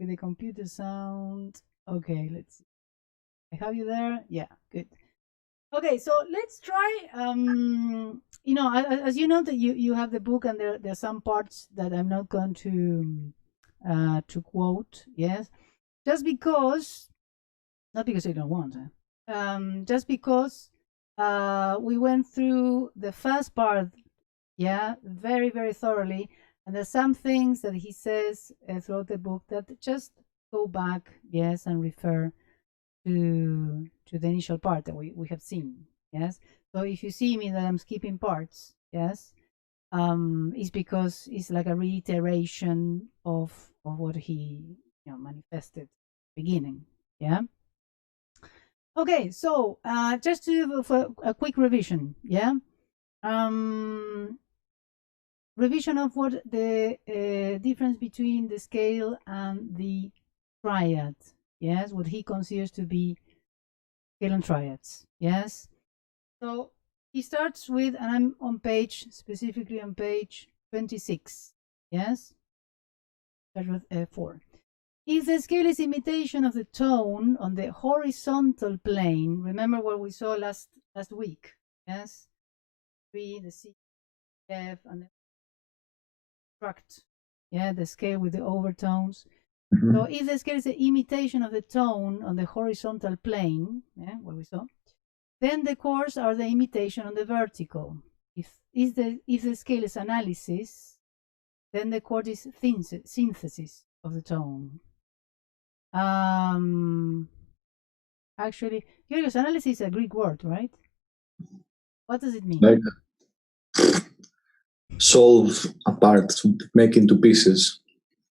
with the computer sound. Okay, let's see. I have you there. Yeah, good. Okay, so let's try. You know, as you know that you have the book, and there are some parts that I'm not going to quote. Yes, just because, not because I don't want. Just because we went through the first part, yeah, very very thoroughly, and there's some things that he says throughout the book that just go back, yes, and refer to the initial part that we have seen. Yes. So if you see me that I'm skipping parts, yes, it's because it's like a reiteration of what he manifested beginning. Yeah. Okay, so just to for a quick revision, yeah. Um Revision of what the difference between the scale and the triad, yes, what he considers to be scale and triads, yes. So he starts with, and I'm on page, specifically on page 26, yes, start with 4. If the scale is imitation of the tone on the horizontal plane, remember what we saw last week, yes, 3, the C, F, and the struct, yeah, the scale with the overtones. So if the scale is the imitation of the tone on the horizontal plane, yeah, what we saw, then the chords are the imitation on the vertical. If the scale is analysis, then the chord is synthesis of the tone. Actually, curious analysis is a Greek word, right? What does it mean? Like solve apart, make into pieces.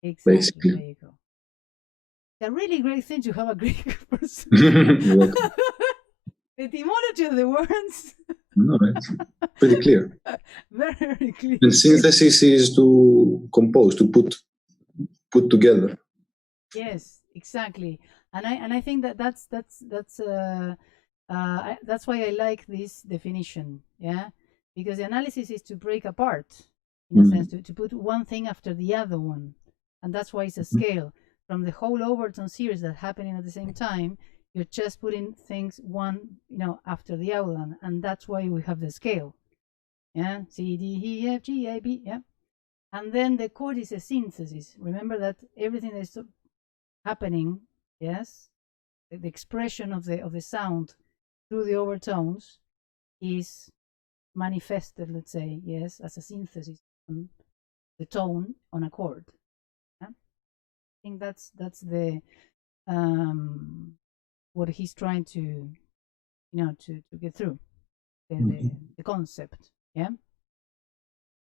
Exactly. Basically. There you go. It's a really great thing to have a Greek person. The etymology of the words. No, it's pretty clear. Very clear. And synthesis is to compose, to put together. Yes, exactly. And I think that's why I like this definition. Yeah, because the analysis is to break apart, in a sense, to put one thing after the other one, and that's why it's a scale. From the whole overtone series that happening at the same time, you're just putting things one, after the other one, and that's why we have the scale. Yeah, C, D, E, F, G, A, B. Yeah, and then the chord is a synthesis. Remember that everything that is happening, yes, the expression of the sound through the overtones is manifested, let's say, yes, as a synthesis on the tone on a chord. Yeah? I think that's the what he's trying to to get through the concept. Yeah,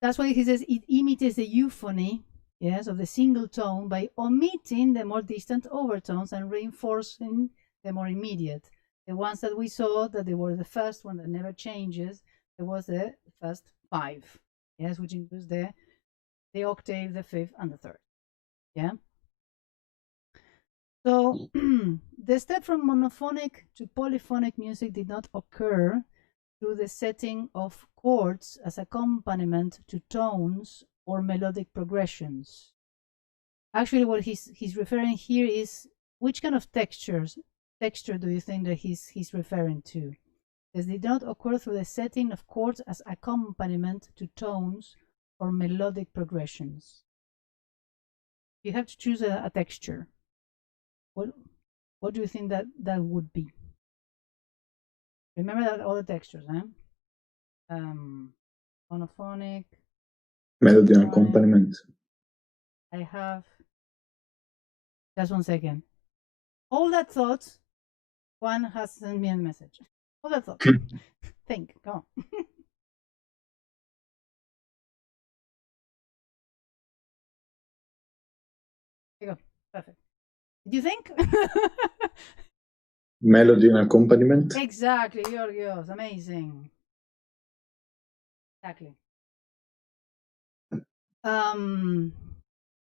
that's why he says it imitates the euphony, yes, of the single tone by omitting the more distant overtones and reinforcing the more immediate. The ones that we saw that they were the first one that never changes. There was the first 5, yes, which includes the octave, the fifth, and the third. Yeah. So the step from monophonic to polyphonic music did not occur through the setting of chords as accompaniment to tones or melodic progressions. Actually, what he's referring here is which kind of texture do you think that he's referring to? This did not occur through the setting of chords as accompaniment to tones or melodic progressions. You have to choose a texture. What do you think that would be? Remember that all the textures, huh? Monophonic, melody and accompaniment. I have just 1 second. All that thought, Juan has sent me a message. All that thought. Think, go on. There you go. Perfect. Did you think? Melody and accompaniment. Exactly, Georgios. Amazing. Exactly.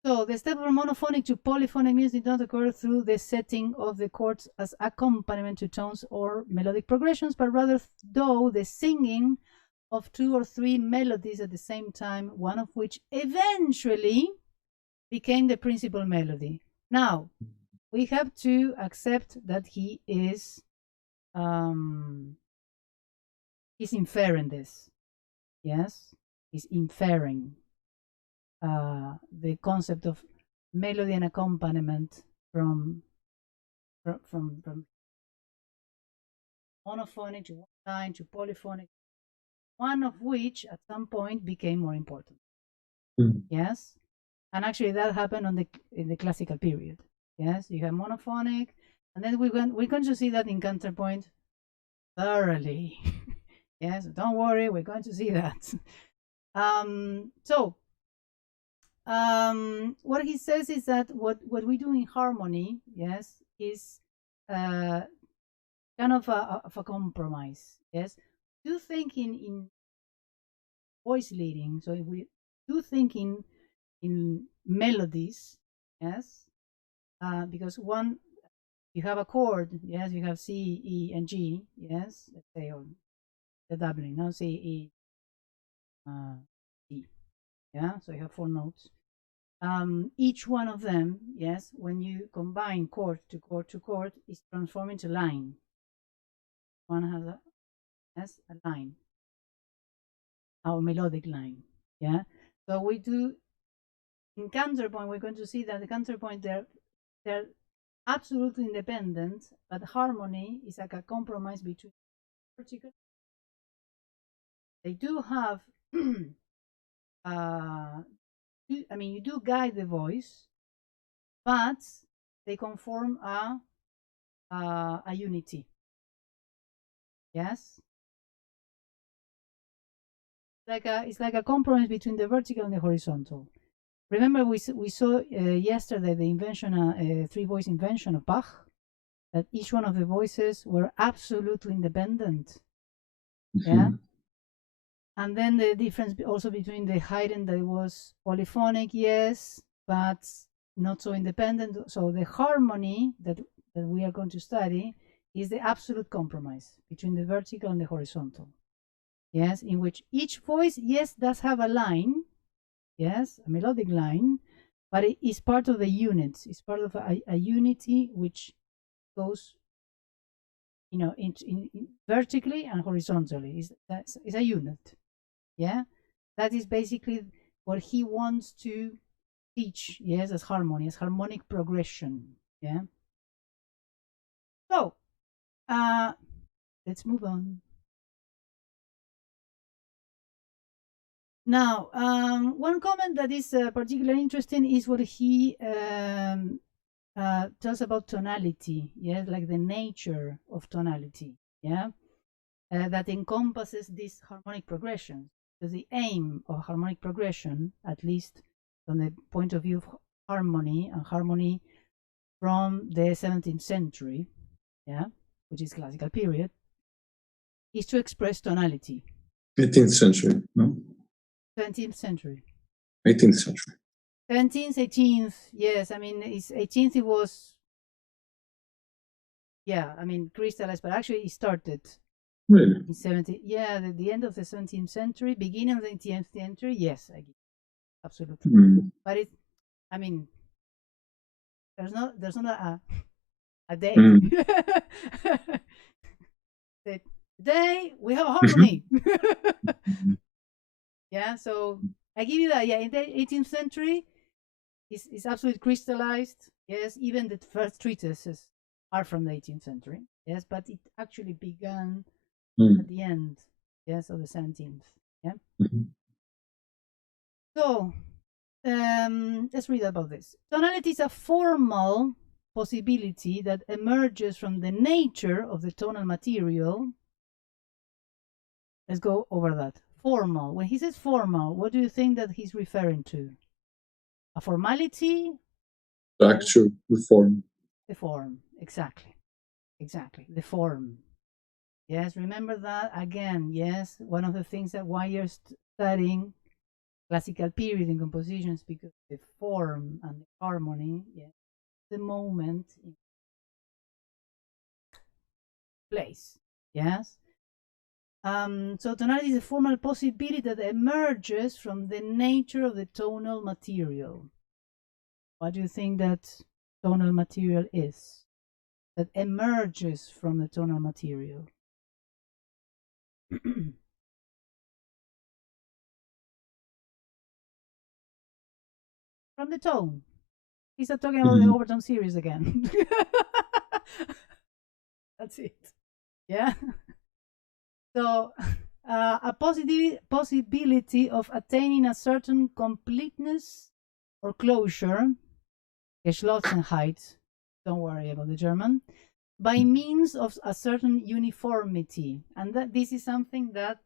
So the step from monophonic to polyphonic music did not occur through the setting of the chords as accompaniment to tones or melodic progressions, but rather though the singing of 2 or 3 melodies at the same time, one of which eventually became the principal melody. Now, we have to accept that he is he's inferring this. Yes, he's inferring the concept of melody and accompaniment from monophonic to one line to polyphonic, one of which at some point became more important. Yes, and actually that happened in the classical period. Yes, you have monophonic, and then we're going to see that in counterpoint thoroughly. Yes, don't worry, we're going to see that. What he says is that what we do in harmony, yes, is kind of a compromise. Yes, do thinking in voice leading. So if we do thinking in melodies, yes, because one, you have a chord, yes, you have C, E, and G, yes, let's say, or the doubling, no, C, E, E, yeah, so you have 4 notes. Each one of them, yes, when you combine chord to chord to chord, is transformed into line. One has a line, our melodic line, yeah. So we do in counterpoint. We're going to see that the counterpoint they're absolutely independent, but harmony is like a compromise between vertical. They do have, you do guide the voice, but they conform a unity. Yes, it's like a compromise between the vertical and the horizontal. Remember, we saw yesterday the invention, 3-voice invention of Bach, that each one of the voices were absolutely independent. Yeah. And then the difference also between the Haydn that was polyphonic, yes, but not so independent. So the harmony that we are going to study is the absolute compromise between the vertical and the horizontal. Yes, in which each voice, yes, does have a line, yes, a melodic line, but it is part of a unit. It's part of a unity which goes, in vertically and horizontally. It's a unit. Yeah, that is basically what he wants to teach. Yes, as harmony, as harmonic progression. Yeah. So, let's move on. Now, one comment that is particularly interesting is what he tells about tonality. Yes, like the nature of tonality. Yeah, that encompasses this harmonic progression. So the aim of harmonic progression, at least from the point of view of harmony and harmony from the 17th century, yeah, which is classical period, is to express tonality. 18th century, no? 17th century. 18th century. 17th, 18th, yes. I mean, it's 18th, it was, yeah, I mean, crystallized, but actually it started Really? in 17th, yeah, the end of the 17th century, beginning of the 18th century, yes, absolutely. But it, I mean, there's not a day. Today we have harmony. Yeah, so I give you that. Yeah, in the 18th century, it's absolutely crystallized. Yes, even the first treatises are from the 18th century. Yes, but it actually began at the end, yes, of the 17th. Yeah. So let's read about this. Tonality is a formal possibility that emerges from the nature of the tonal material. Let's go over that. Formal. When he says formal, what do you think that he's referring to? A formality? Structure, the form. The form, exactly. Exactly, the form. Yes, remember that again. Yes, one of the things that why you're studying classical period in compositions, because the form and the harmony, yes, the moment in place. Yes. So tonality is a formal possibility that emerges from the nature of the tonal material. What do you think that tonal material is, that emerges from the tonal material. From the tone. He's not talking about the overtone series again. That's it. Yeah. So a possibility of attaining a certain completeness or closure, Geschlossenheit, don't worry about the German, by means of a certain uniformity. And that this is something that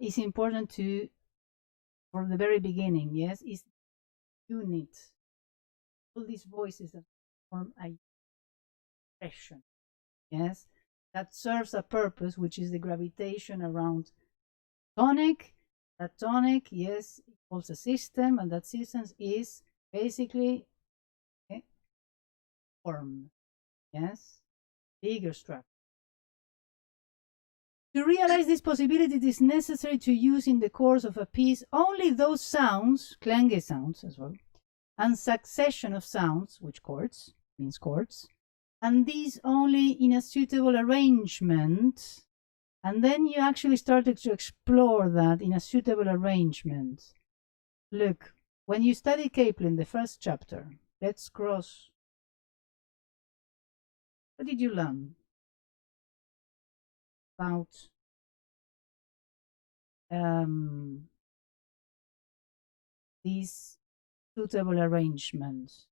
is important to, from the very beginning, yes, is unit. All these voices that form a expression, yes, that serves a purpose, which is the gravitation around tonic. That tonic, yes, equals a system, and that system is basically a form, yes, bigger structure. To realize this possibility, it is necessary to use in the course of a piece only those sounds, Klänge sounds as well, and succession of sounds, which chords, means chords, and these only in a suitable arrangement. And then you actually started to explore that in a suitable arrangement. Look, when you study Kaplan, the first chapter, let's cross. What did you learn about these suitable arrangements?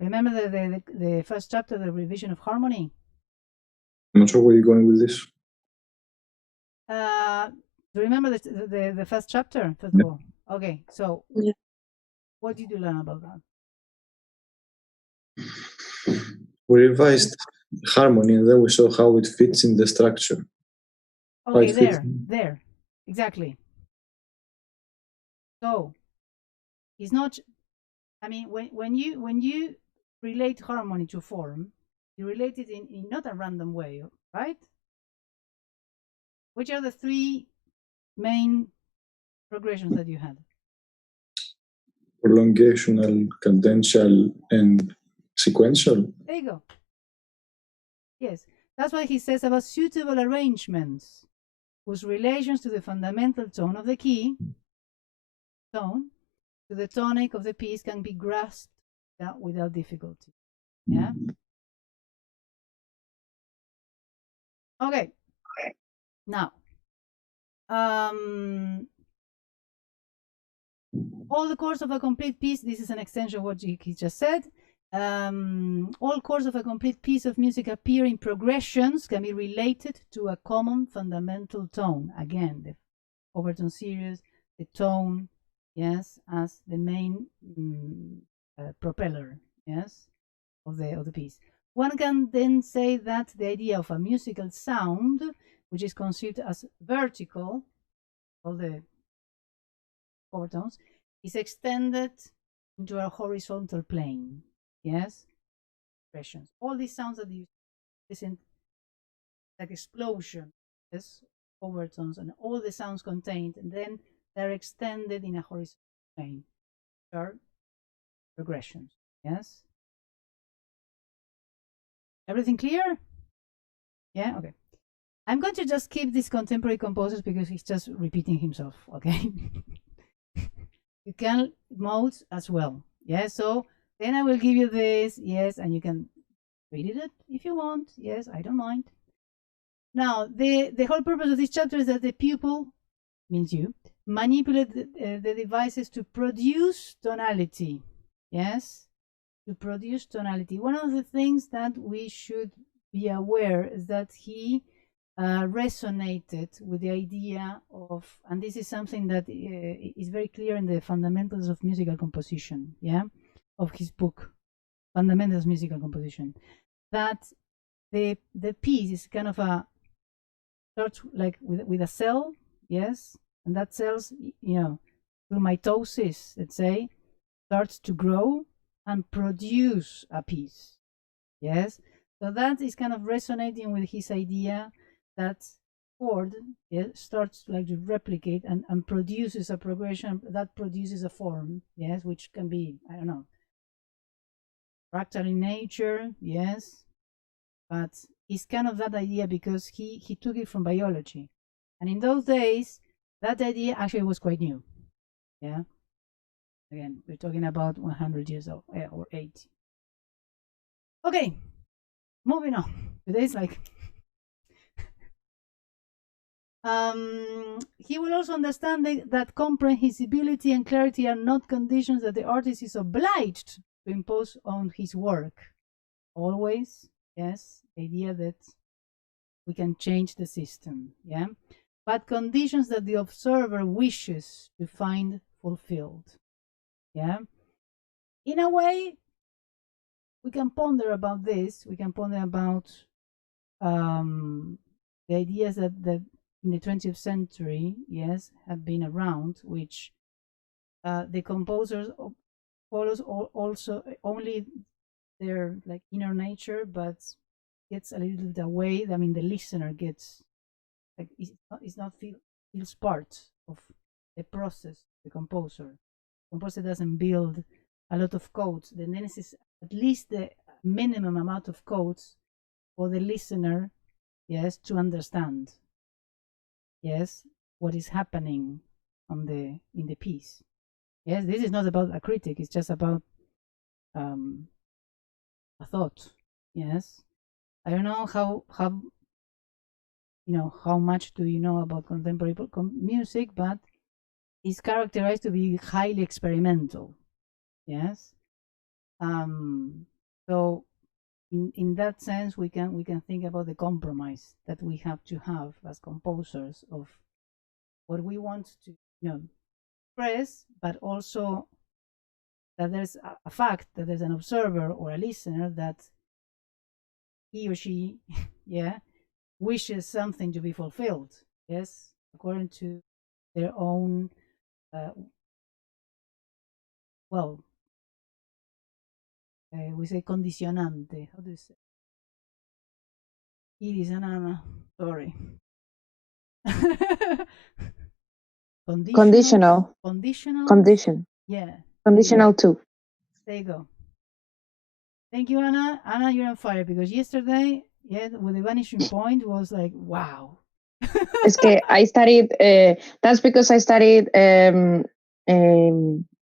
Remember the first chapter, the revision of harmony? I'm not sure where you're going with this. Do you remember the first chapter, first of all? Okay, so what did you learn about that? We revised harmony and then we saw how it fits in the structure. Okay, there, exactly. So it's not, I mean, when you relate harmony to form, you relate it in not a random way, right? Which are the three main progressions that you had? Prolongational, cadential, and sequential. There you go. Yes, that's what he says about suitable arrangements whose relations to the fundamental tone of the key, tone, to the tonic of the piece can be grasped without difficulty. Yeah? Okay. Now, all the chords of a complete piece, this is an extension of what he just said. All chords of a complete piece of music appear in progressions, can be related to a common fundamental tone. Again, the overtone series, the tone, yes, as the main propeller, yes, of the piece. One can then say that the idea of a musical sound, which is conceived as vertical, all the overtones, is extended into a horizontal plane. Yes, expressions. All these sounds that you listen, like explosion, yes, overtones, and all the sounds contained, and then they're extended in a horizontal plane. Are progressions. Yes. Everything clear? Yeah. Okay. I'm going to just keep these contemporary composers because he's just repeating himself. Okay. You can modes as well. Yeah. So then I will give you this. Yes, and you can read it if you want. Yes, I don't mind. Now, the whole purpose of this chapter is that the pupil, means you, manipulate the devices to produce tonality. Yes, to produce tonality. One of the things that we should be aware is that he resonated with the idea of, and this is something that is very clear in the fundamentals of musical composition, yeah, of his book, Fundamentals of Musical Composition, that the piece is kind of a, starts like with a cell, yes, and that cells, through mitosis, let's say, starts to grow and produce a piece. Yes, so that is kind of resonating with his idea that chord, yes, starts like to replicate and produces a progression that produces a form, yes, which can be, I don't know, fractal in nature, yes, but it's kind of that idea because he took it from biology, and in those days that idea actually was quite new. Yeah, again we're talking about 100 years old, or 80. Okay, moving on. Today's like he will also understand that comprehensibility and clarity are not conditions that the artist is obliged to impose on his work. Always, yes, the idea that we can change the system, yeah, but conditions that the observer wishes to find fulfilled, yeah. In a way, we can ponder about this. We can ponder about the ideas that in the 20th century, yes, have been around, which the composers follows also only their like inner nature, but gets a little bit away. I mean, the listener gets like it's not feels part of the process. The composer doesn't build a lot of codes. Then this is at least the minimum amount of codes for the listener, yes, to understand, yes, what is happening on the in the piece. Yes, this is not about a critic. It's just about a thought. Yes, I don't know how how much do you know about contemporary music, but it's characterized to be highly experimental. Yes, so in that sense, we can think about the compromise that we have to have as composers of what we want to express, but also that there's a fact that there's an observer or a listener that he or she yeah wishes something to be fulfilled, yes, according to their own uh, well we say condicionante. How do you say? Iris and Anna, sorry. Conditional. Conditional. Conditional. Condition. Yeah. Conditional too. There you go. Thank you, Anna. Anna, you're on fire because yesterday, yeah, with the vanishing point was like, wow. Es que I studied, that's because I studied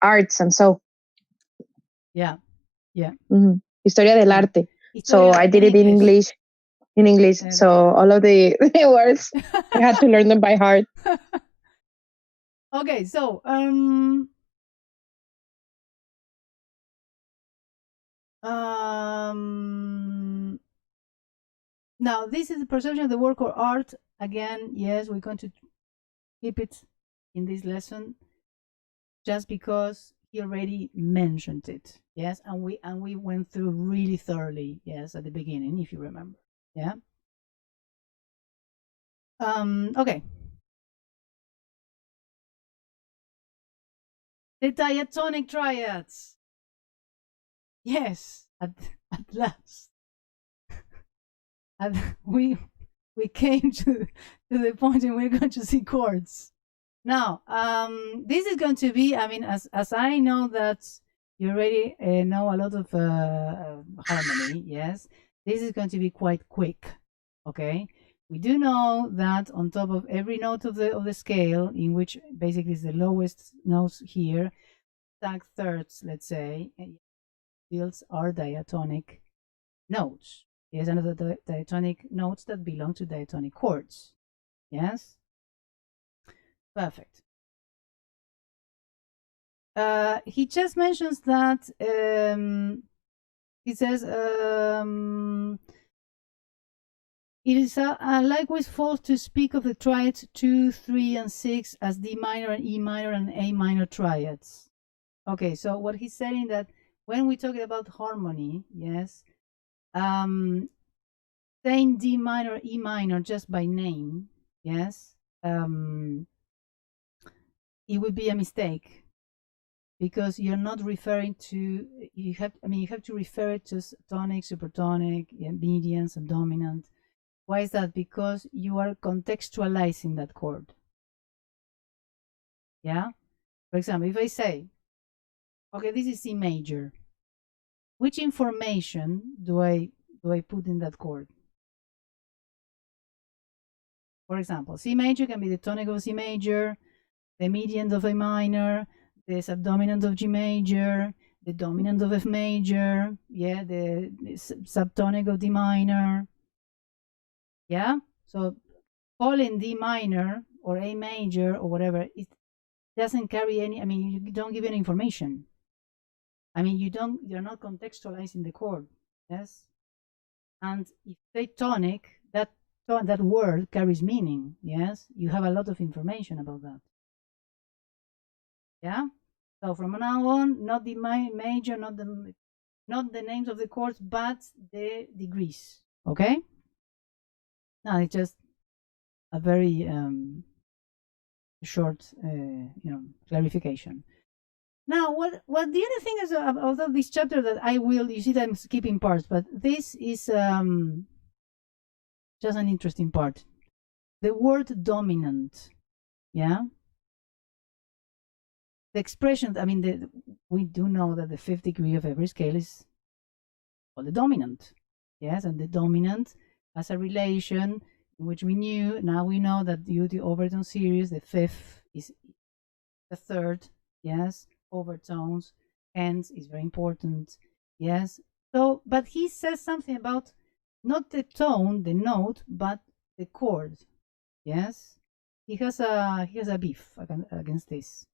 arts and so. Yeah, yeah. Historia del arte. So I did it in English. In English. So all of the words, I had to learn them by heart. Okay, so now this is the perception of the work or art. Again, yes, we're going to keep it in this lesson just because he already mentioned it. Yes, and we went through really thoroughly, yes, at the beginning, if you remember. Yeah. Okay. The diatonic triads. Yes, at last. we came to the point and we're going to see chords. Now, this is going to be, I mean, as I know that you already know a lot of harmony, yes, this is going to be quite quick, okay? We do know that on top of every note of the scale, in which basically is the lowest notes here, tag thirds, let's say, fields are diatonic notes. Yes, and the diatonic notes that belong to diatonic chords. Yes? Perfect. He just mentions that he says it is likewise false to speak of the triads 2, 3, and 6 as D minor and E minor and A minor triads. Okay, so what he's saying that when we talk about harmony, yes, saying D minor, E minor just by name, yes, it would be a mistake because you're not referring to you have to refer it to tonic, supertonic, median, subdominant. Why is that? Because you are contextualizing that chord. Yeah? For example, if I say, okay, this is C major, which information do I put in that chord? For example, C major can be the tonic of C major, the median of A minor, the subdominant of G major, the dominant of F major, yeah, the subtonic of D minor. Yeah? So calling D minor or A major or whatever, it doesn't carry any, I mean, you don't give any information. I mean, you're not contextualizing the chord, yes? And if they tonic, that word carries meaning, yes? You have a lot of information about that. Yeah? So from now on, not the major, not the names of the chords, but the degrees, okay? Now it's just a very short, clarification. Now, what the other thing is about this chapter that you see that I'm skipping parts, but this is just an interesting part. The word dominant, yeah? The expression, I mean, we do know that the fifth degree of every scale is called the dominant, yes? And the dominant has a relation in which now we know that due to overtone series, the fifth is the third, yes? Overtones, hence is very important, yes? So, but he says something about not the tone, the note, but the chord, yes? He has a beef against this.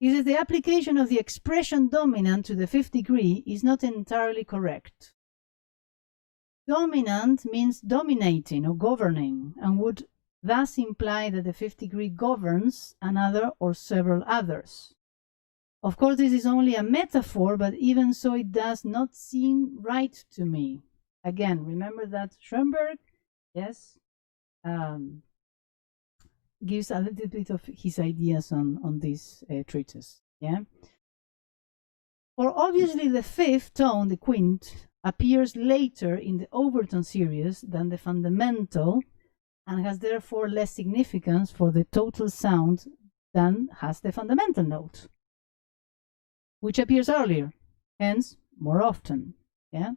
He says the application of the expression dominant to the fifth degree is not entirely correct. Dominant means dominating or governing, and would thus imply that the fifth degree governs another or several others. Of course, this is only a metaphor, but even so, it does not seem right to me. Again, remember that Schonberg, yes, gives a little bit of his ideas on this treatise. Yeah. For obviously the fifth tone, the quint, appears later in the overtone series than the fundamental, and has therefore less significance for the total sound than has the fundamental note, which appears earlier, hence more often. Yeah.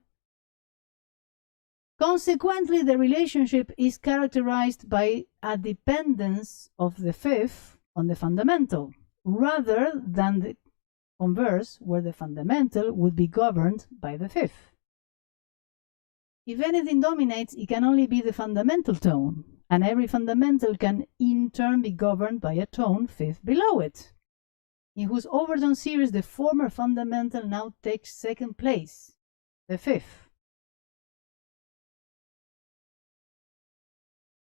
Consequently, the relationship is characterized by a dependence of the fifth on the fundamental, rather than the converse, where the fundamental would be governed by the fifth. If anything dominates, it can only be the fundamental tone, and every fundamental can in turn be governed by a tone fifth below it, in whose overtone series the former fundamental now takes second place, the fifth.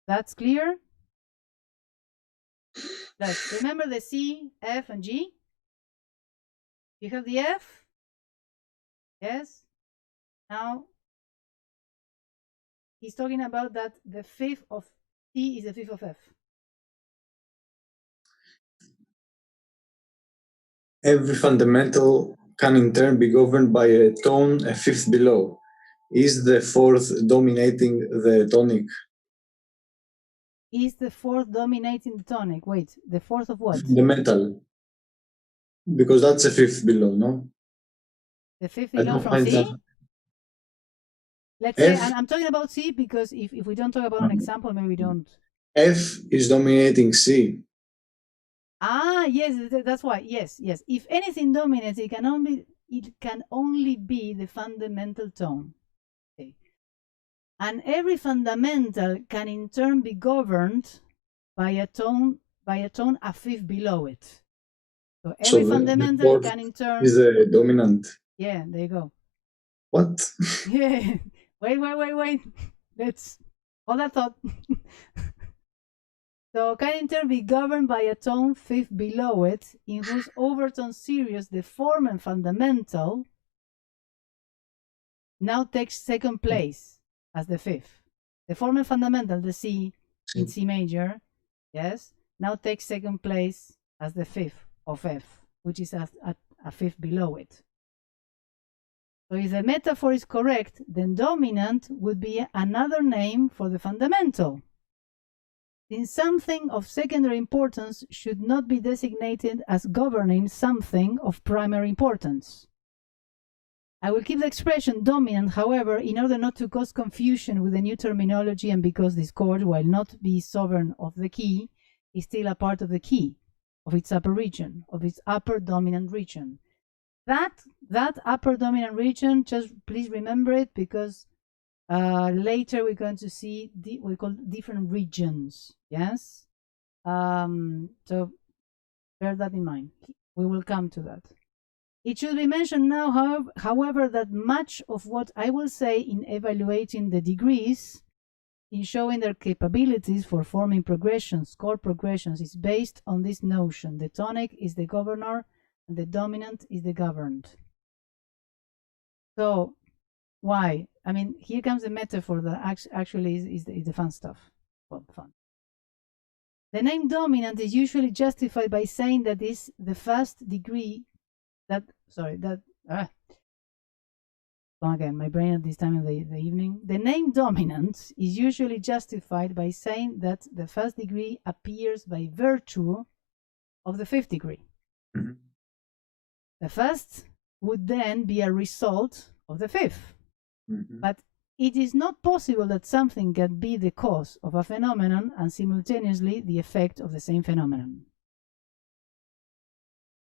That's clear? Let's remember the C, F, and G. You have the F? Yes. Now, he's talking about that the fifth of C is the fifth of F. Every fundamental can in turn be governed by a tone a fifth below. Is the fourth dominating the tonic? Is the fourth dominating the tonic? Wait, the fourth of what? Fundamental. Because that's a fifth below, no? The fifth below from C? That. Let's say, I'm talking about C because if we don't talk about an example, maybe we don't. F is dominating C. Ah, yes, that's why. Yes. If anything dominates, it can only be the fundamental tone. Okay. And every fundamental can in turn be governed by a tone a fifth below it. So every fundamental can in turn is a dominant. Yeah, there you go. What? Yeah. Wait. Let's hold that thought. So can in turn be governed by a tone fifth below it, in whose overtone series the form and fundamental now takes second place as the fifth. The form and fundamental, the C in C major, yes, now takes second place as the fifth of F, which is a fifth below it. So if the metaphor is correct, then dominant would be another name for the fundamental. Since something of secondary importance should not be designated as governing something of primary importance. I will keep the expression dominant, however, in order not to cause confusion with the new terminology and because this chord, while not be sovereign of the key, is still a part of the key, of its upper region, of its upper dominant region. That upper dominant region, just please remember it, because later we're going to see we call different regions. Yes, so bear that in mind. We will come to that. It should be mentioned now, however, that much of what I will say in evaluating the degrees, in showing their capabilities for forming progressions, chord progressions, is based on this notion: the tonic is the governor and the dominant is the governed. So why? I mean, here comes the metaphor that actually is the fun stuff. Well, fun. The name dominant is usually justified by saying that is the first degree again, my brain at this time of the evening. The name dominant is usually justified by saying that the first degree appears by virtue of the fifth degree. Mm-hmm. The first would then be a result of the fifth. Mm-hmm. But it is not possible that something can be the cause of a phenomenon and simultaneously the effect of the same phenomenon.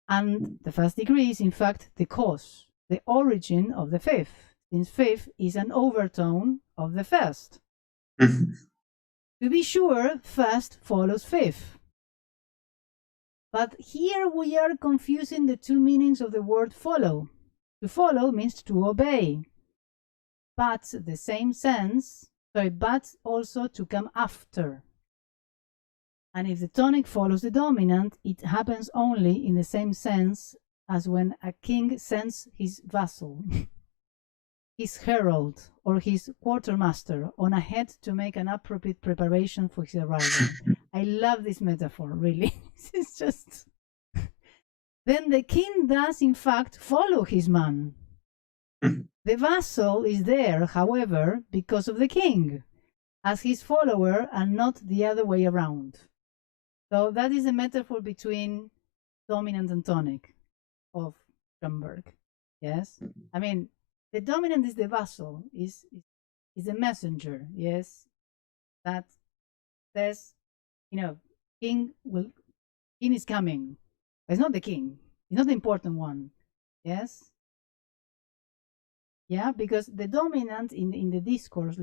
And the first degree is in fact the cause, the origin of the fifth, since fifth is an overtone of the first. To be sure, first follows fifth. But here we are confusing the two meanings of the word follow. To follow means to obey, but the same sense, but also to come after. And if the tonic follows the dominant, it happens only in the same sense as when a king sends his vassal, his herald, or his quartermaster on ahead to make an appropriate preparation for his arrival. I love this metaphor, really. It's just... Then the king does, in fact, follow his man. The vassal is there, however, because of the king, as his follower, and not the other way around. So that is a metaphor between dominant and tonic of Schonberg. Yes, I mean the dominant is the vassal, is the messenger. Yes, that says, king is coming. It's not the king. It's not the important one. Yes. Yeah, because the dominant in the discourse,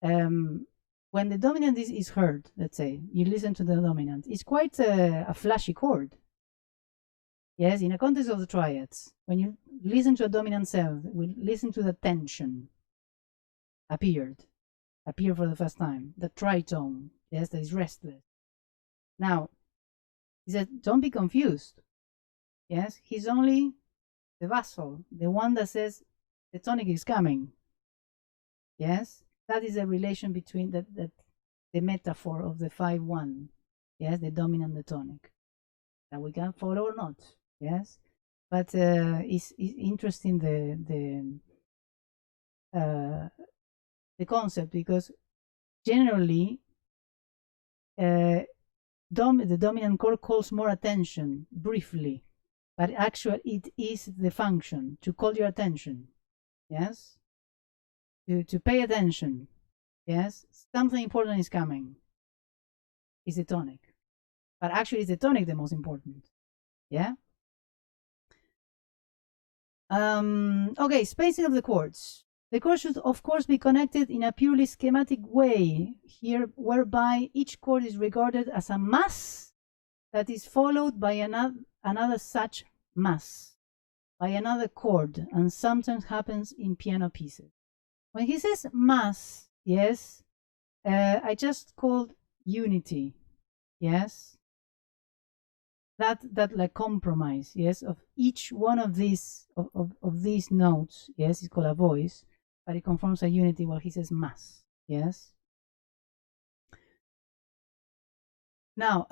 when the dominant is heard, let's say, you listen to the dominant, it's quite a flashy chord. Yes, in a context of the triads, when you listen to a dominant sound, we listen to the tension appear for the first time, the tritone, yes, that is restless. Now, he said, don't be confused. Yes, he's only the vassal, the one that says the tonic is coming. Yes. That is a relation between the metaphor of the 5-1, yes, the dominant and the tonic, that we can follow or not, yes, but it's interesting the concept, because generally the dominant chord calls more attention briefly, but actually it is the function to call your attention, yes. To pay attention, yes, something important is coming. Is the tonic, but actually is the tonic the most important? Yeah. Okay, spacing of the chords. The chords should of course be connected in a purely schematic way here, whereby each chord is regarded as a mass that is followed by another such mass by another chord, and sometimes happens in piano pieces. When he says mass, yes, I just called unity, yes, that like compromise, yes, of each one of these of these notes, yes, it's called a voice, but it conforms a unity while he says mass, yes. Now,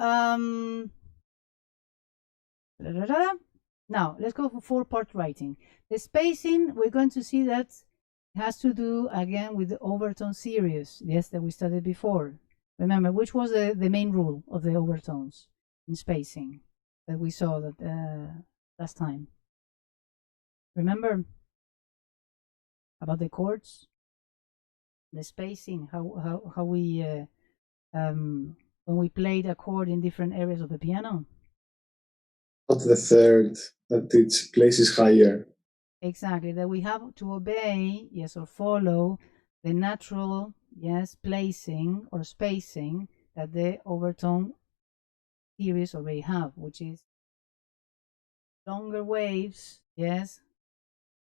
Now, let's go for 4-part writing. The spacing, we're going to see that has to do, again, with the overtone series, yes, that we studied before. Remember, which was the main rule of the overtones in spacing that we saw that last time? Remember about the chords, the spacing, how we when we played a chord in different areas of the piano. Not the third, that its place is higher. Exactly, that we have to obey, yes, or follow the natural, yes, placing or spacing that the overtone series already have, which is longer waves, yes,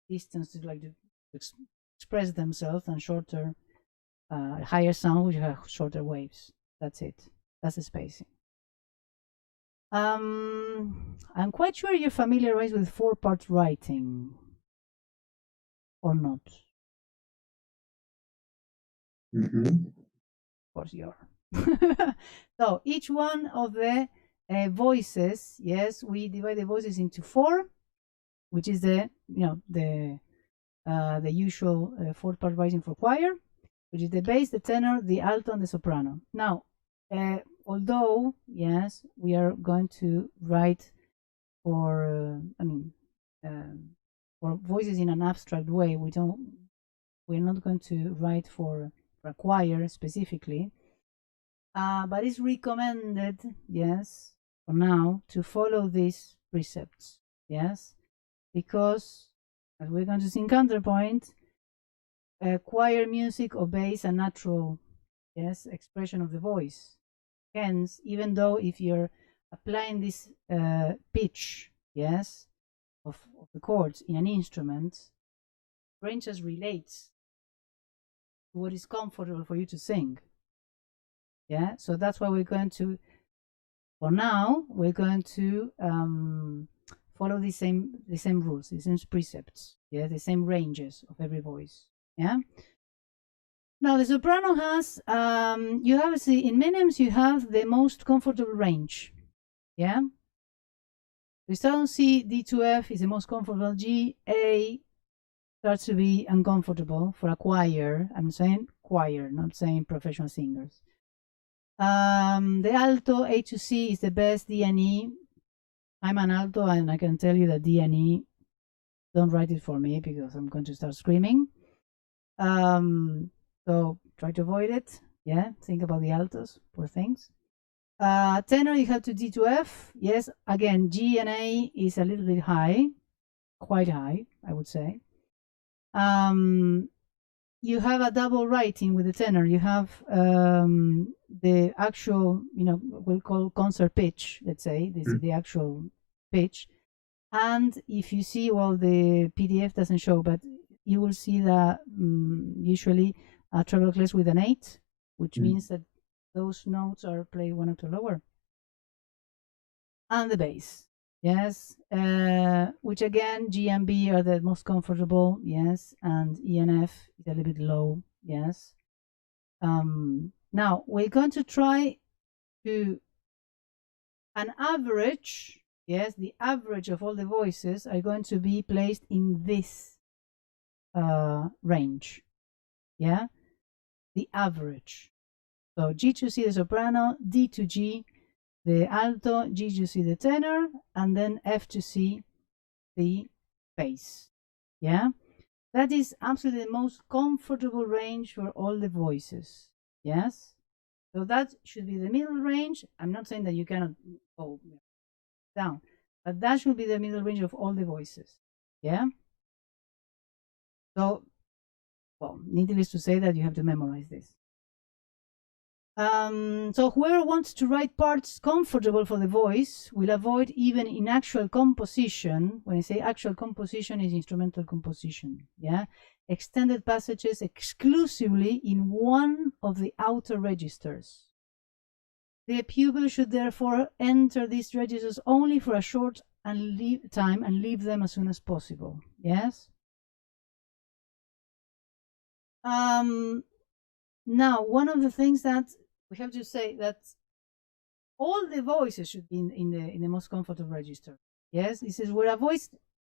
distance to like to express themselves, and shorter, higher sound, which have shorter waves. That's it. That's the spacing. I'm quite sure you're familiarized with 4-part writing, or not? Of course you are. So each one of the voices, yes, we divide the voices into 4, which is the usual 4-part writing for choir, which is the bass, the tenor, the alto, and the soprano. Now, although, yes, we are going to write for, for voices in an abstract way, we're not going to write for a choir specifically, but it's recommended, yes, for now, to follow these precepts, yes, because, as we're going to see in counterpoint, choir music obeys a natural, yes, expression of the voice. Hence, even though if you're applying this pitch, yes, of the chords in an instrument, range just relates to what is comfortable for you to sing. Yeah, so that's why we're going to, for now, we're going to follow the same rules, the same precepts, yeah, the same ranges of every voice. Yeah. Now the soprano has, you have, see, in minims you have the most comfortable range. Yeah. We start on C, D to F is the most comfortable. G, A starts to be uncomfortable for a choir. I'm saying choir, not saying professional singers. The alto, A to C is the best. D and E. I'm an alto, and I can tell you that D and E, don't write it for me because I'm going to start screaming. So try to avoid it. Yeah, think about the altos, poor things. Tenor, you have to D to F. Yes, again, G and A is a little bit high, quite high, I would say. You have a double writing with the tenor. You have the actual, we'll call concert pitch, let's say. This is the actual pitch. And if you see, well, the PDF doesn't show, but you will see that usually a treble clef with an 8, which means that those notes are played one octave lower. And the bass, yes, which again, G and B are the most comfortable, yes, and E and F is a little bit low, yes. Now we're going to try to an average, yes, the average of all the voices are going to be placed in this range, yeah, the average. So G to C the soprano, D to G the alto, G to C the tenor, and then F to C the bass. Yeah, that is absolutely the most comfortable range for all the voices. Yes, so that should be the middle range. I'm not saying that you cannot go down, but that should be the middle range of all the voices. Yeah. So, well, needless to say that you have to memorize this. So whoever wants to write parts comfortable for the voice will avoid, even in actual composition, when I say actual composition is instrumental composition, yeah, extended passages exclusively in one of the outer registers. The pupil should therefore enter these registers only for a short time and leave them as soon as possible. Yes. Now, one of the things that we have to say that all the voices should be in the most comfortable register. Yes, it says where a voice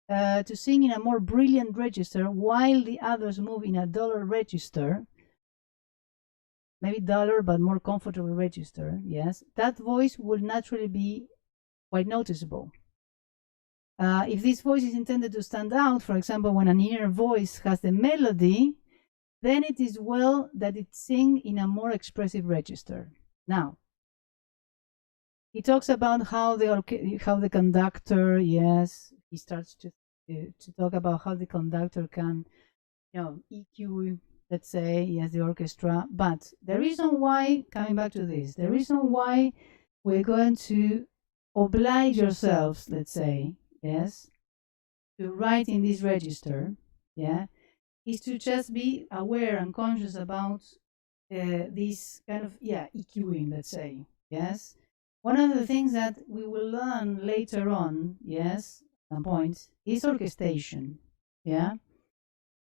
to sing in a more brilliant register while the others move in a duller register, maybe duller but more comfortable register, yes, that voice will naturally be quite noticeable. If this voice is intended to stand out, for example, when an inner voice has the melody, then it is well that it sing in a more expressive register. Now, he talks about how the conductor, yes, he starts to talk about how the conductor can, EQ, let's say, yes, the orchestra. But the reason why, coming back to this, the reason why we're going to oblige yourselves, let's say, yes, to write in this register, yeah, is to just be aware and conscious about this kind of, EQing, let's say, yes. One of the things that we will learn later on, yes, at some point, is orchestration, yeah.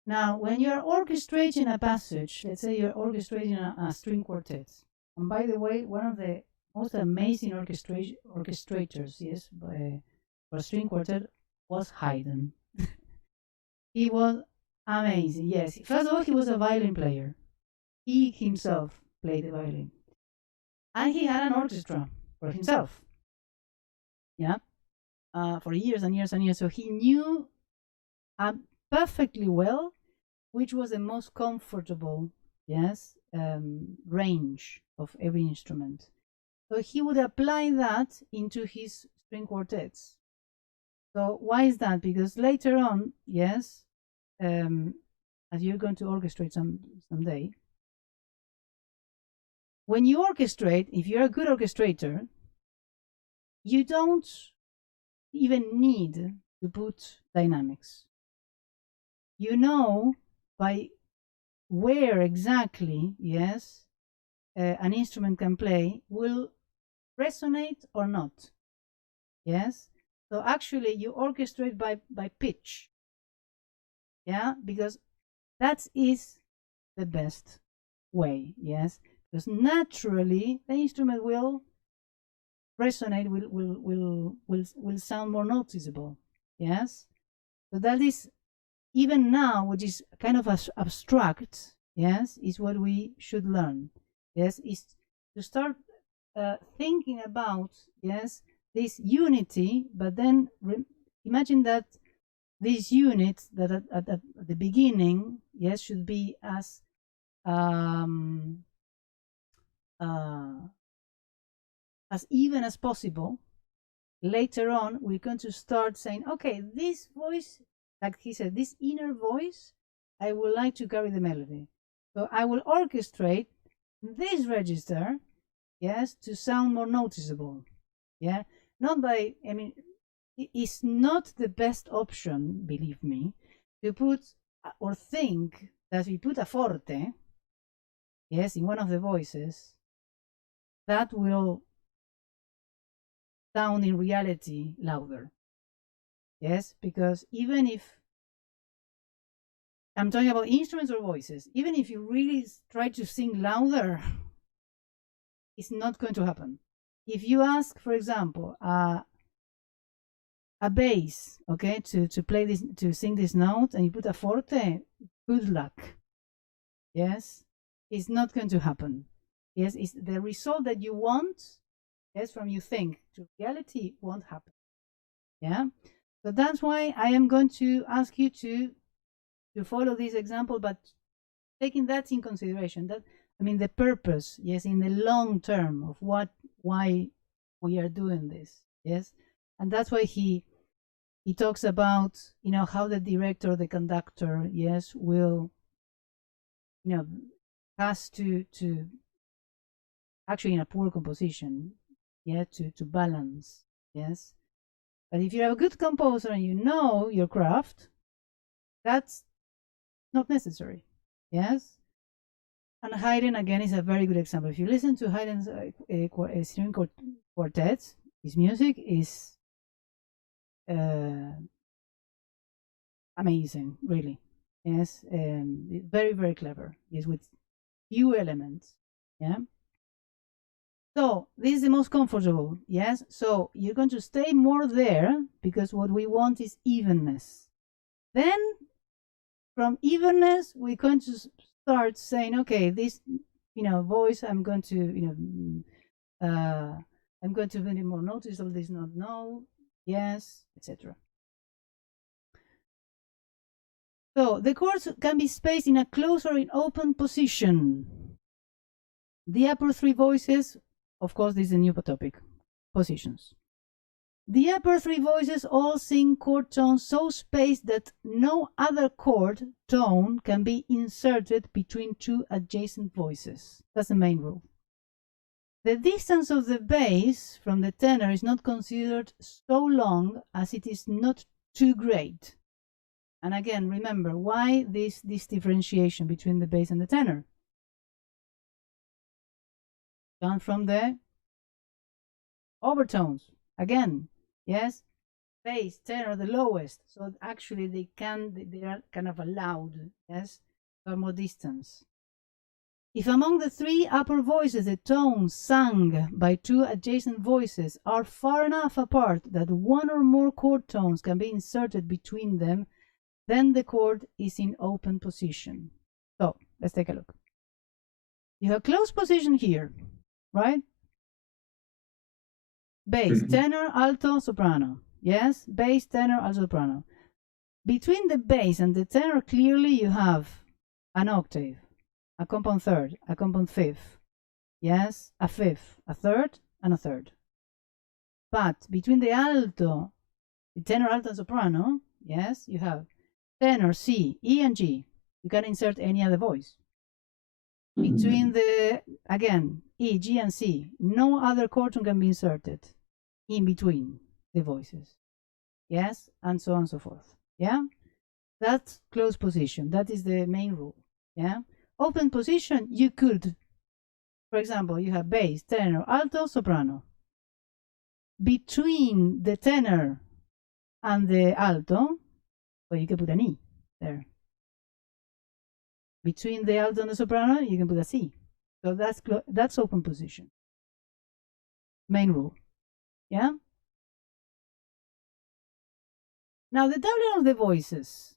Now, when you're orchestrating a passage, let's say you're orchestrating a string quartet, and by the way, one of the most amazing orchestrators, yes, for a string quartet was Haydn. He was amazing, yes. First of all, he was a violin player. He himself played the violin. And he had an orchestra for himself. Yeah. For years and years and years. So he knew perfectly well which was the most comfortable, yes, range of every instrument. So he would apply that into his string quartets. So why is that? Because later on, yes, as you're going to orchestrate someday, when you orchestrate, if you're a good orchestrator, you don't even need to put dynamics. You know by where exactly, yes, an instrument can play will resonate or not. Yes. So actually you orchestrate by pitch. Yeah, because that is the best way. Yes, because naturally the instrument will resonate, will sound more noticeable. Yes. So that is, even now, which is kind of abstract, yes, is what we should learn. Yes, is to start thinking about, yes, this unity, but then imagine that this unit that at the beginning, yes, should be as even as possible. Later on, we're going to start saying, okay, this voice, like he said, this inner voice, I would like to carry the melody. So I will orchestrate this register, yes, to sound more noticeable. Yeah, not by, I mean, it's not the best option, believe me, to put or think that we put a forte, yes, in one of the voices, that will sound in reality louder. Yes, because even if I'm talking about instruments or voices, even if you really try to sing louder, it's not going to happen. If you ask, for example, a bass, okay, to play this, to sing this note, and you put a forte, good luck. Yes, it's not going to happen. Yes, it's the result that you want, yes, from you think to reality won't happen. Yeah, so that's why I am going to ask you to follow this example, but taking that in consideration. That, I mean, the purpose, yes, in the long term of why we are doing this, yes, and that's why he talks about, how the director, the conductor, yes, will, has to actually, in a poor composition, yeah, to balance, yes. But if you're a good composer and you know your craft, that's not necessary, yes. And Haydn, again, is a very good example. If you listen to Haydn's string quartets, his music is amazing, really. Yes, very, very clever. Yes, with few elements. Yeah. So this is the most comfortable, yes? So you're going to stay more there because what we want is evenness. Then from evenness, we're going to start saying, okay, this, voice, I'm going to, I'm going to make it more noticeable, this not no, yes, etc. So the chords can be spaced in a closed or in open position. The upper three voices, of course, this is a new topic, positions. The upper three voices all sing chord tones so spaced that no other chord tone can be inserted between two adjacent voices. That's the main rule. The distance of the bass from the tenor is not considered so long as it is not too great. And again, remember, why this differentiation between the bass and the tenor? Come from the overtones. Again, yes, bass, tenor, the lowest. So actually they are kind of allowed, yes, to have more distance. If among the three upper voices the tones sung by two adjacent voices are far enough apart that one or more chord tones can be inserted between them, then the chord is in open position. So let's take a look. You have closed position here, right? Bass, tenor, alto, soprano. Yes, bass, tenor, alto, soprano. Between the bass and the tenor, clearly you have an octave, a compound third, a compound fifth. Yes, a fifth, a third, and a third. But between the alto, the tenor, alto, and soprano, yes, you have tenor, C, E, and G. You can insert any other voice. Between the, again, E, G, and C, no other chord tone can be inserted in between the voices. Yes, and so on and so forth. Yeah, that's closed position. That is the main rule. Yeah, open position, you could, for example, you have bass, tenor, alto, soprano. Between the tenor and the alto, well, you can put an E there. Between the alto and the soprano, you can put a C. So that's open position. Main rule. Yeah. Now the doubling of the voices.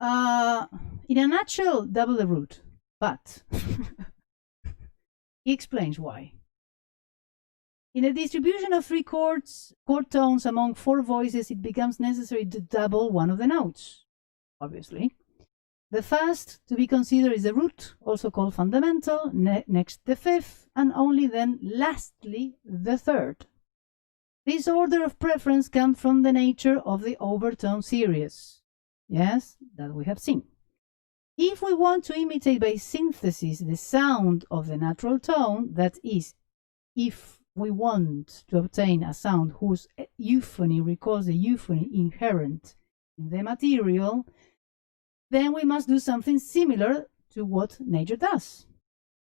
In a nutshell, double the root, but he explains why. In a distribution of three chord tones among four voices, it becomes necessary to double one of the notes, obviously. The first to be considered is the root, also called fundamental, next the fifth, and only then, lastly, the third. This order of preference comes from the nature of the overtone series, yes, that we have seen. If we want to imitate by synthesis the sound of the natural tone, that is, if we want to obtain a sound whose euphony recalls the euphony inherent in the material, then we must do something similar to what nature does.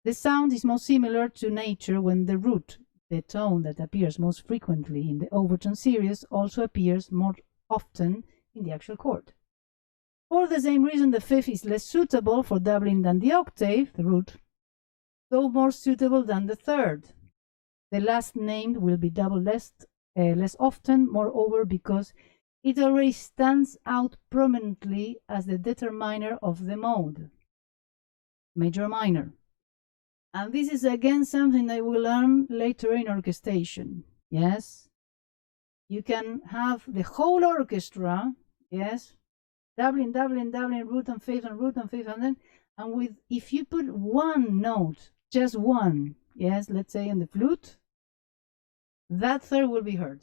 The sound is most similar to nature when the root, the tone that appears most frequently in the overtone series, also appears more often in the actual chord. For the same reason, the fifth is less suitable for doubling than the octave, the root, though more suitable than the third. The last named will be doubled less often, moreover, because it already stands out prominently as the determiner of the mode, major minor. And this is again something I will learn later in orchestration. Yes, you can have the whole orchestra, yes, doubling, root and fifth, and with, if you put one note, just one, yes, let's say on the flute, that third will be heard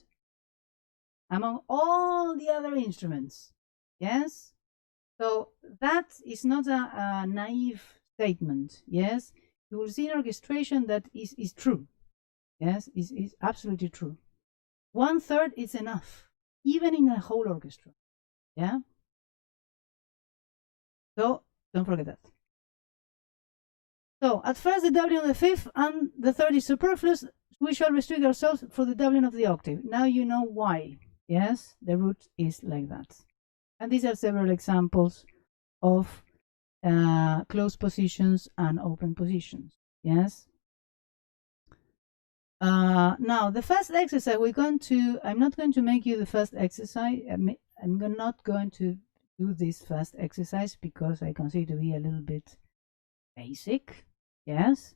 among all the other instruments. Yes, so that is not a naive statement. Yes, you will see in orchestration that is true. Yes, is absolutely true. 1/3 is enough, even in a whole orchestra. Yeah, so don't forget that. So at first the doubling of the fifth and the third is superfluous. We shall restrict ourselves for the doubling of the octave. Now you know why. Yes, the root is like that. And these are several examples of closed positions and open positions. Yes. Now the first exercise I'm not going to make you the first exercise. I'm not going to do this first exercise because I consider it to be a little bit basic. Yes.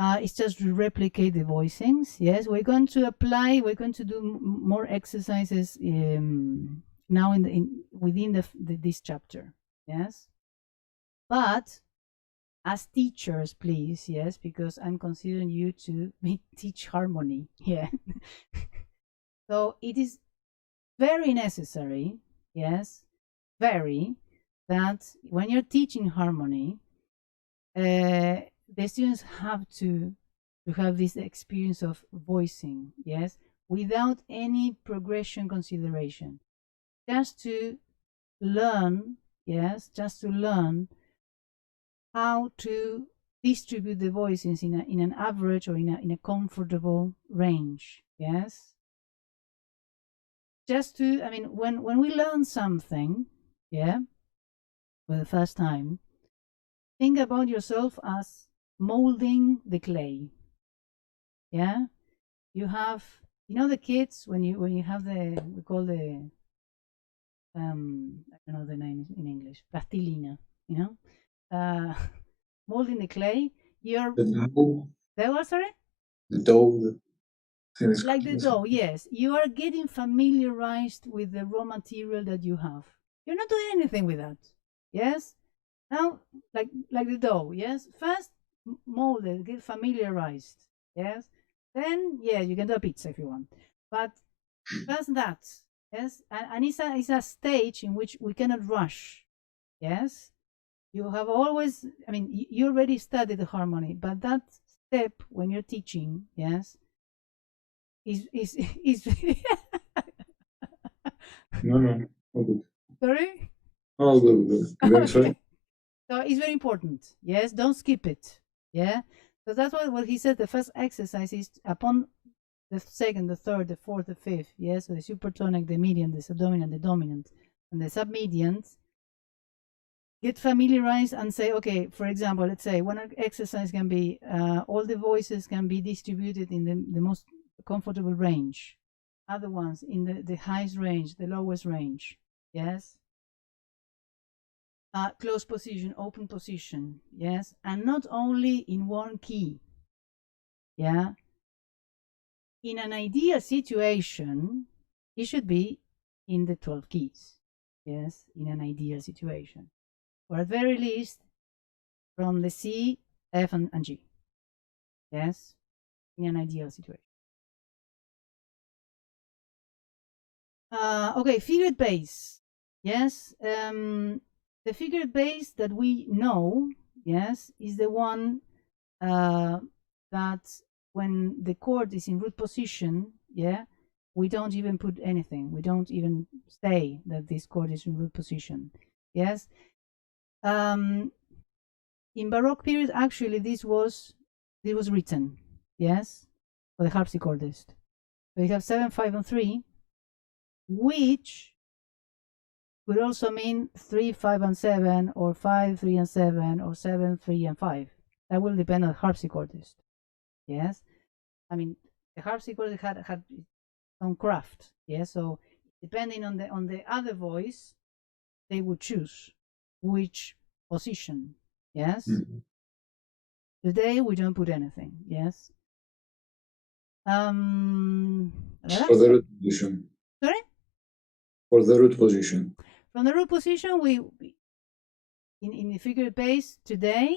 It's just to replicate the voicings. Yes, we're going to do more exercises now within this chapter. Yes, but as teachers, please, yes, because I'm considering you to teach harmony. Yeah. So it is very necessary, yes, very, that when you're teaching harmony, the students have to have this experience of voicing, yes, without any progression consideration, just to learn, yes, just to learn how to distribute the voices in an average or in a comfortable range. Yes, just to, I mean, when we learn something, yeah, for the first time, think about yourself as molding the clay. Yeah, you have, the kids when you have we call the I don't know the name in English, plastilina, molding the clay. You're sorry? The dough. Like the dough, yes. You are getting familiarized with the raw material that you have. You're not doing anything with that. Yes? Now, like the dough, yes? First, mold it, get familiarized. Yes? Then, yeah, you can do a pizza if you want. But first that, yes? And it's a stage in which we cannot rush. Yes? You have always, I mean, you already studied the harmony, but that step when you're teaching, yes, is No, all good. sorry? All good. Okay. So it's very important. Yes, don't skip it. Yeah. So that's what he said. The first exercise is upon the second, the third, the fourth, the fifth. Yes, so the supertonic, the median, the subdominant, the dominant, and the submediant. Get familiarized and say, okay, for example, let's say one exercise can be all the voices can be distributed in the most comfortable range. Other ones in the highest range, the lowest range. Yes. Close position, open position. Yes. And not only in one key. Yeah. In an ideal situation, it should be in the 12 keys. Yes. In an ideal situation. Or at very least, from the C, F, and G. Yes. In an ideal situation. Okay, figured bass. Yes. The figured bass that we know, yes, is the one that when the chord is in root position, yeah, we don't even put anything. We don't even say that this chord is in root position. Yes. In Baroque period, actually, this was written. Yes, for the harpsichordist. So you have 7, 5, and 3, which could also mean 3, 5, and 7, or 5, 3, and 7, or 7, 3, and 5. That will depend on the harpsichordist. Yes, I mean the harpsichordist had some craft. Yes, so depending on the other voice, they would choose which position. Yes. Mm-hmm. Today we don't put anything. Yes. For the root position. Sorry. For the root position. From the root position, we in the figured bass today,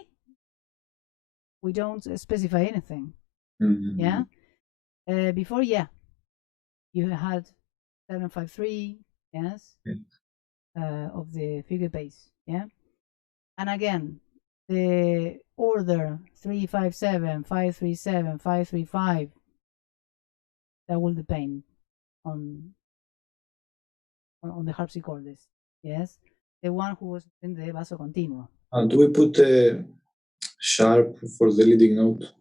we don't specify anything. Mm-hmm. Yeah. Before, yeah, you had 753, yes, of the figured bass, yeah. And again, the order 357, 537, 535, that will depend on the harpsichordist, yes, the one who was in the basso continuo. And do we put a sharp for the leading note?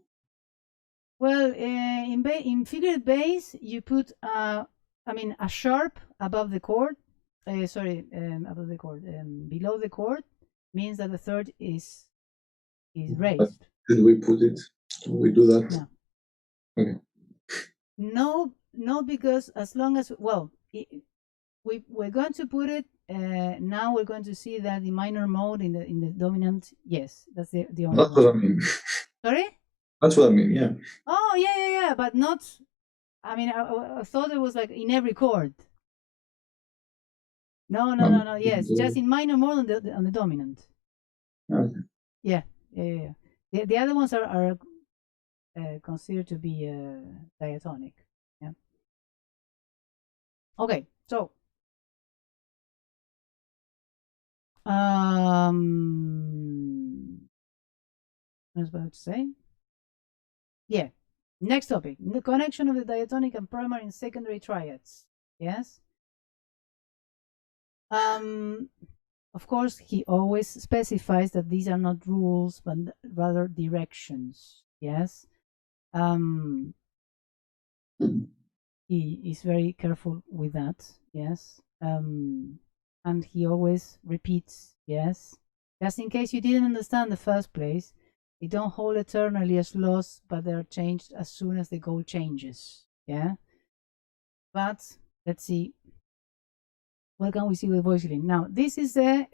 Well, in figured bass, you put a sharp above the chord. Above the chord. Below the chord means that the third is raised. Did we put it? We do that? No. Okay. No, no, because as long as, well, we're going to put it, now we're going to see that the minor mode in the dominant, yes, that's the only That's one. what I mean. Sorry? That's what I mean, yeah. Oh, yeah, but not, I mean, I thought it was like in every chord. No, yes, just in minor mode on the dominant. Okay. Yeah. The other ones are considered to be diatonic. Yeah. Okay, so what was I about to say? Yeah. Next topic: the connection of the diatonic and primary and secondary triads. Yes. Of course, he always specifies that these are not rules, but rather directions. Yes. He is very careful with that. Yes. And he always repeats. Yes. Just in case you didn't understand the first place, they don't hold eternally as laws, but they're changed as soon as the goal changes. Yeah. But let's see. What can we see with voicing? Now, this is the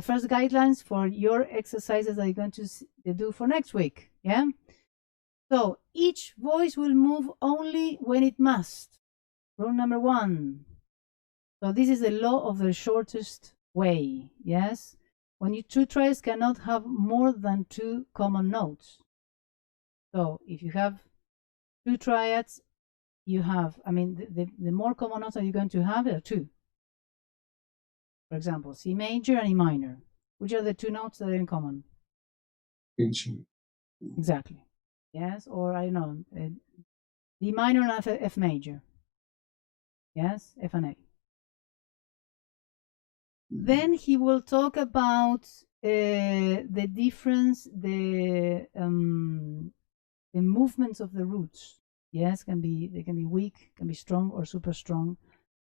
first guidelines for your exercises that you're going to do for next week. Yeah. So each voice will move only when it must. Rule number 1. So this is the law of the shortest way. Yes. When you two triads cannot have more than 2 common notes. So if you have 2 triads, you have, I mean, the more common notes that you're going to have are 2. For example, C major and E minor. Which are the 2 notes that are in common? Exactly. Yes, or I don't know, D minor and F major. Yes, F and A. Then he will talk about the difference, the movements of the roots. Yes, they can be weak, can be strong or super strong,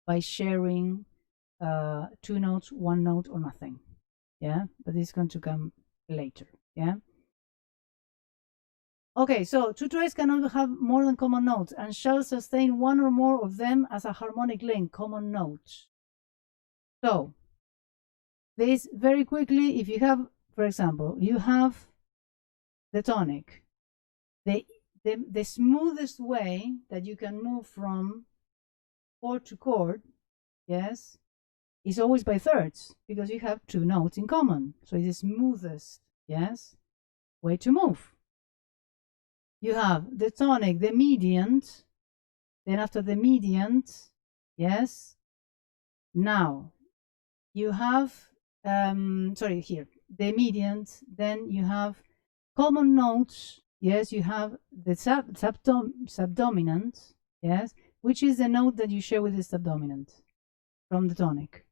by sharing 2 notes, 1 note, or nothing. Yeah, but this is going to come later. Yeah. Okay, so 2 triads cannot have more than common notes and shall sustain 1 or more of them as a harmonic link, common notes. So this very quickly, if you have, for example, you have the tonic, the smoothest way that you can move from chord to chord, yes, is always by thirds, because you have 2 notes in common. So it's the smoothest, yes, way to move. You have the tonic, the mediant, then after the mediant, yes, now you have, here, the mediant, then you have common notes, yes, you have the subdominant, yes, which is the note that you share with the subdominant from the tonic.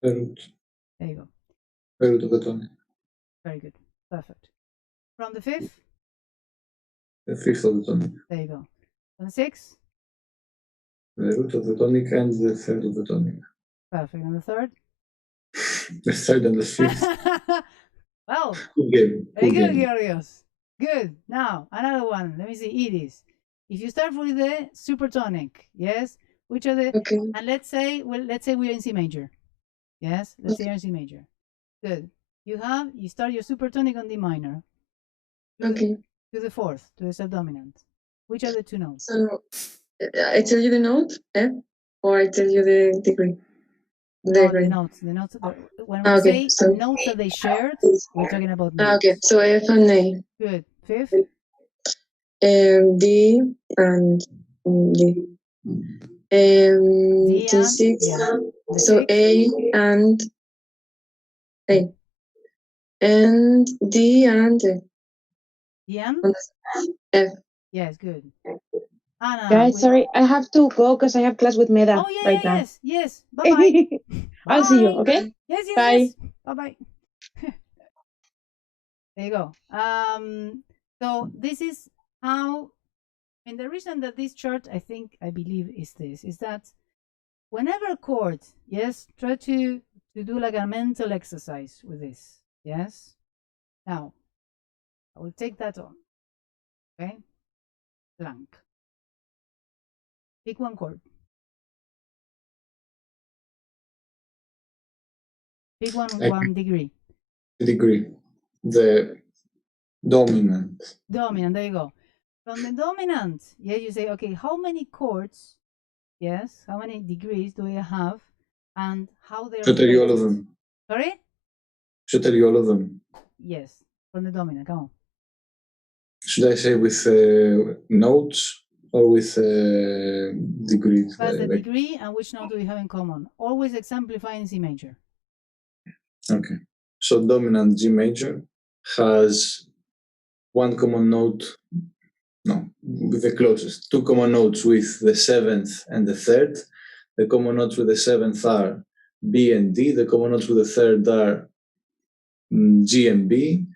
The root. There you go. The root of the tonic. Very good. Perfect. From the fifth? The fifth of the tonic. There you go. From the sixth? The root of the tonic and the third of the tonic. Perfect. And the third? The third and the fifth. Well, good very good, game. Georgios. Good. Now, another one. Let me see. It is. If you start with the supertonic, yes, which are the, Okay. and let's say we're in C major. Yes, let's say you're in C major. Good. You start your supertonic on D minor. Okay. To the fourth, to the subdominant. Which are the 2 notes? So I tell you the note, or I tell you the degree. No, the notes. The notes. When we say notes that they shared, we're talking about notes. Okay, so F and A. Good. Fifth? D and D. D6. Yeah. So A and A. And D and D and F. Yes, good. Anna, Guys, sorry, I have to go because I have class with Meda right now. Yes. Bye-bye. I'll see you, okay? Yes. Bye. Bye-bye. There you go. So this is how, and the reason that this chart, I believe, is that whenever a chord, yes, try to do like a mental exercise with this, yes. Now, I will take that on. Okay, blank. Pick one chord. Pick one degree. Degree. The dominant. Dominant, there you go. From the dominant, yeah, you say, okay, how many chords, yes, how many degrees do I have, and how they're Should I tell you all of them? Sorry? Should I tell you all of them? Yes, from the dominant, come on. Should I say with notes or with degrees? First the degree and which note do we have in common? Always exemplify in C major. Okay. So dominant G major has one common note, no, with the closest, two common notes with the seventh and the third. The common notes with the seventh are B and D. The common notes with the third are G and B.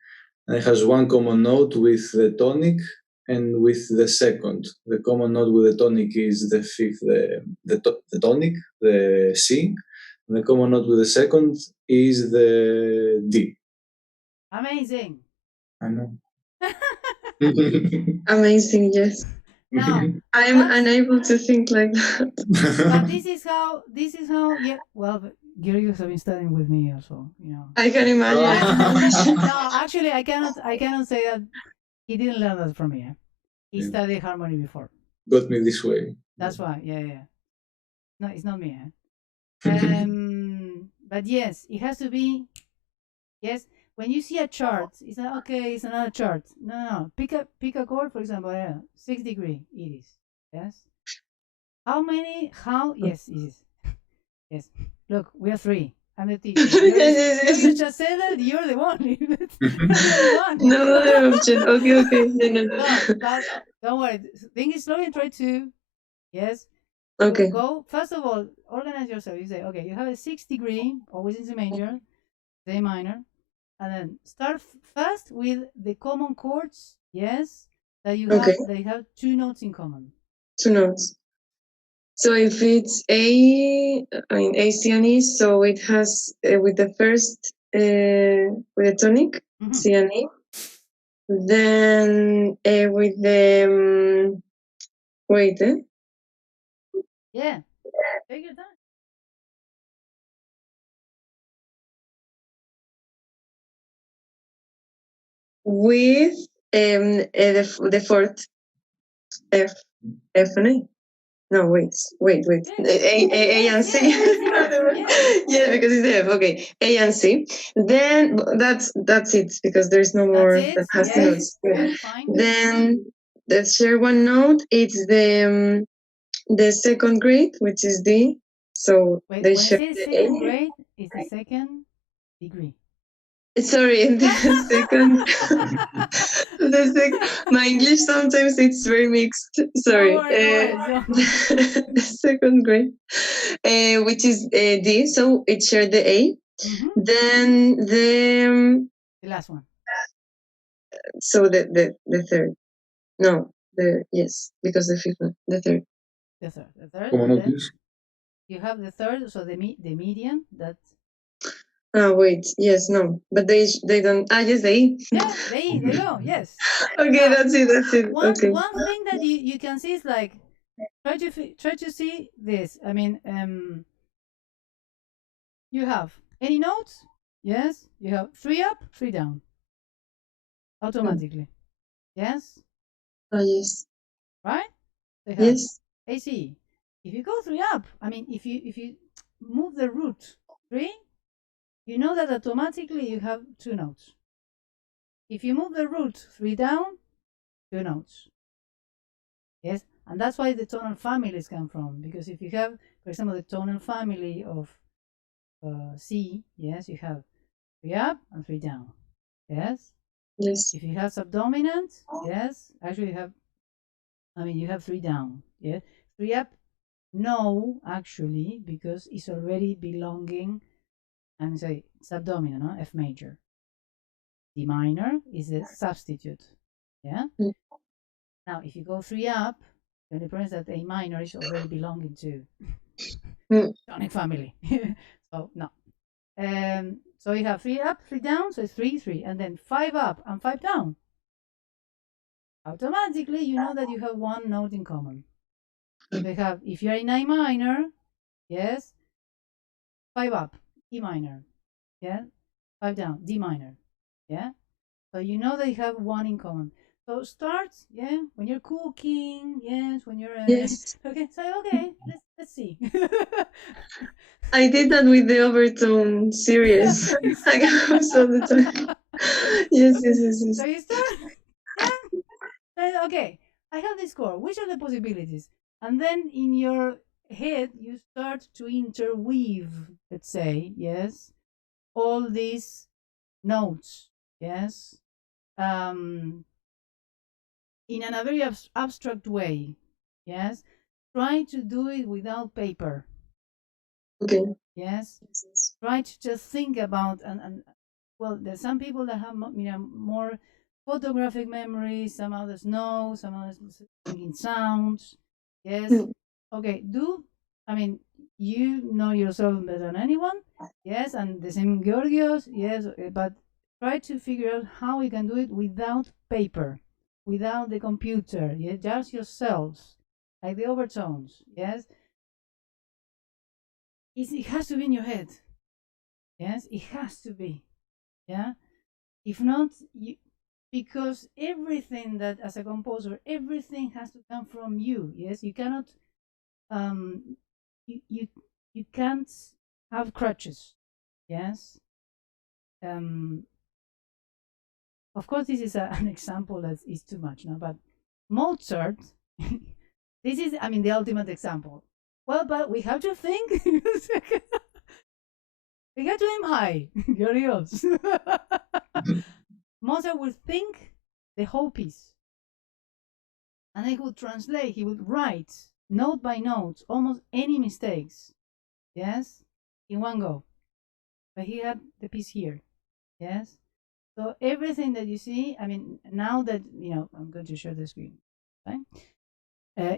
And it has one common note with the tonic and with the second. The common note with the tonic is the fifth, the tonic, the C. And the common note with the second is the D. Amazing. I know. Amazing, yes. Now I'm unable to think like that. But this is how, yeah, well, Georgios have been studying with me also, you know. I can imagine. No, actually, I cannot say that he didn't learn that from me. Eh? He studied harmony before. Got me this way. That's why, yeah. No, it's not me. Eh? But yes, it has to be, yes, when you see a chart, it's not, okay, it's another chart. No. Pick a chord, for example, 6 degree, it is, yes. Yes, it is. Yes. Look, we are 3. I'm the teacher. You just said that you're the one. No other option. Okay. No, but don't worry. Think it slowly and try to, yes. Okay. Go, first of all, organize yourself. You say, okay, you have a 6 degree, always in C major, A minor, and then start first with the common chords, yes, that you have, they have 2 notes in common. 2 notes. So if it's A C and E, so it has with the first with the tonic, C and E. Then with the wait. Yeah, take your time. With the fourth F and A. No, wait. A and C. Yeah, because it's F. Okay, A and C. Then that's it because there's no more that has the notes. Then the share one note. It's the second grade, which is D. So they share the second grade is the second degree. Sorry, the second. My English sometimes it's very mixed. Sorry. The second grade, which is D, so it shared the A. Then the last one. So the third. No, yes, because the fifth one, the third. The third. You have the third, so the median. That's. Wait, yes, no, but they don't. Yes, they. Yeah, they go. Yes. Okay, that's it. One okay. One thing that you can see is like try to see this. I mean, you have any notes? Yes, you have 3 up, 3 down. Automatically. Yes. Yes. Right. Yes. AC. If you go 3 up, I mean, if you move the root 3. You know that automatically you have 2 notes. If you move the root 3 down, 2 notes. Yes, and that's why the tonal families come from. Because if you have, for example, the tonal family of C, yes, you have 3 up and 3 down. Yes. Yes. If you have subdominant, yes, actually you have 3 down. Yes, 3 up, no, actually, because it's already belonging. And say subdominant, no? F major. D minor is a substitute. Yeah. Now, if you go 3 up, the only problem is that A minor is already belonging to tonic family. So no. So you have 3 up, 3 down, so it's 3, 3, and then 5 up and 5 down. automatically you know that you have one note in common. So they have, if you're in A minor, yes, 5 up, E minor, yeah, 5 down, D minor, yeah. So you know they have one in common. So start, yeah, when you're cooking, yes, when you're Yes. okay. So okay, let's see. I did that with the overtone series. I got all the time. Yes. So you start, yeah. Okay, I have this chord. Which are the possibilities? And then in your head, you start to interweave. Let's say, yes, all these notes, yes, in a very abstract way, yes. Try to do it without paper. Okay. Yes. Try to just think about and well, there's some people that have more photographic memory. Some others know. Some others thinking sounds. Yes. Okay. I mean, you know yourself better than anyone. Yes, and the same Georgios. Yes, but try to figure out how we can do it without paper, without the computer. Yeah, just yourselves, like the overtones. Yes, it has to be in your head. Yes, it has to be. Yeah, if not, because everything that as a composer, everything has to come from you. Yes, you cannot, um, you can't have crutches. Yes, of course, this is an example that is too much now, but Mozart, this is, I mean, the ultimate example. Well, but we have to think. We got to aim high. Glorious. Mozart would think the whole piece. And he would translate, he would write note by note, almost any mistakes. Yes? In one go. But he had the piece here. Yes? So everything that you see, I mean, now that, I'm going to share the screen. Okay?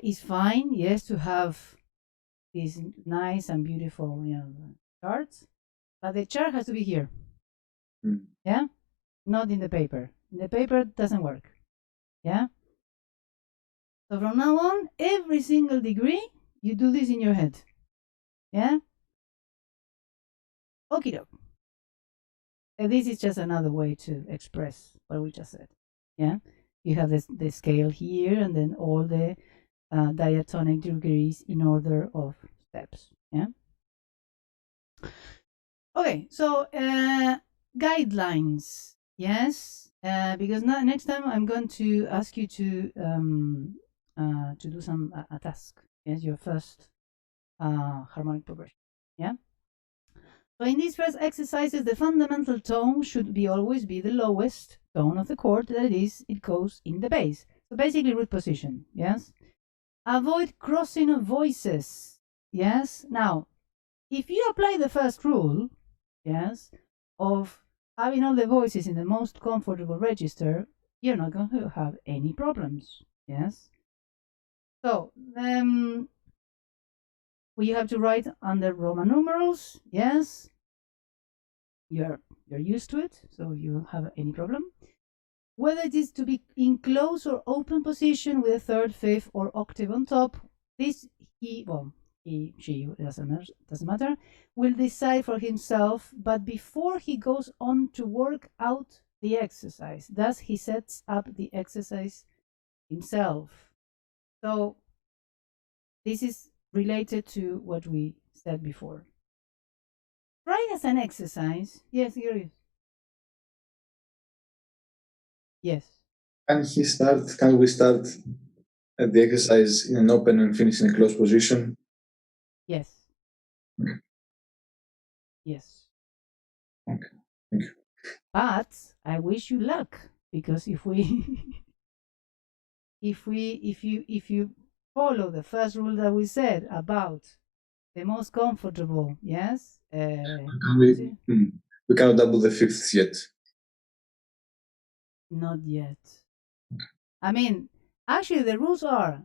It's fine, yes, to have these nice and beautiful, charts. But the chart has to be here. Yeah? Not in the paper. In the paper, it doesn't work. Yeah? So from now on, every single degree, you do this in your head. Yeah? Okie doke. This is just another way to express what we just said. Yeah? You have the scale here and then all the diatonic degrees in order of steps. Yeah? Okay, so guidelines. Yes? Because next time I'm going to ask you to do a task. Yes, your first harmonic progression. Yeah. So in these first exercises, the fundamental tone should always be the lowest tone of the chord. That is, it goes in the bass. So basically, root position. Yes. Avoid crossing of voices. Yes. Now, if you apply the first rule, yes, of having all the voices in the most comfortable register, you're not going to have any problems. Yes. So we have to write under Roman numerals. Yes, you're used to it, so you won't have any problem. Whether it is to be in close or open position with a third, fifth, or octave on top, this she, doesn't matter, will decide for himself. But before he goes on to work out the exercise, thus he sets up the exercise himself. So this is related to what we said before. Try as an exercise. Yes, here is. Yes. Can we start the exercise in an open and finish in a closed position? Yes. Yes. Okay. Thank you. But I wish you luck, because if you follow the first rule that we said about the most comfortable, yes, we cannot double the fifths yet. Not yet. I mean, actually, the rules are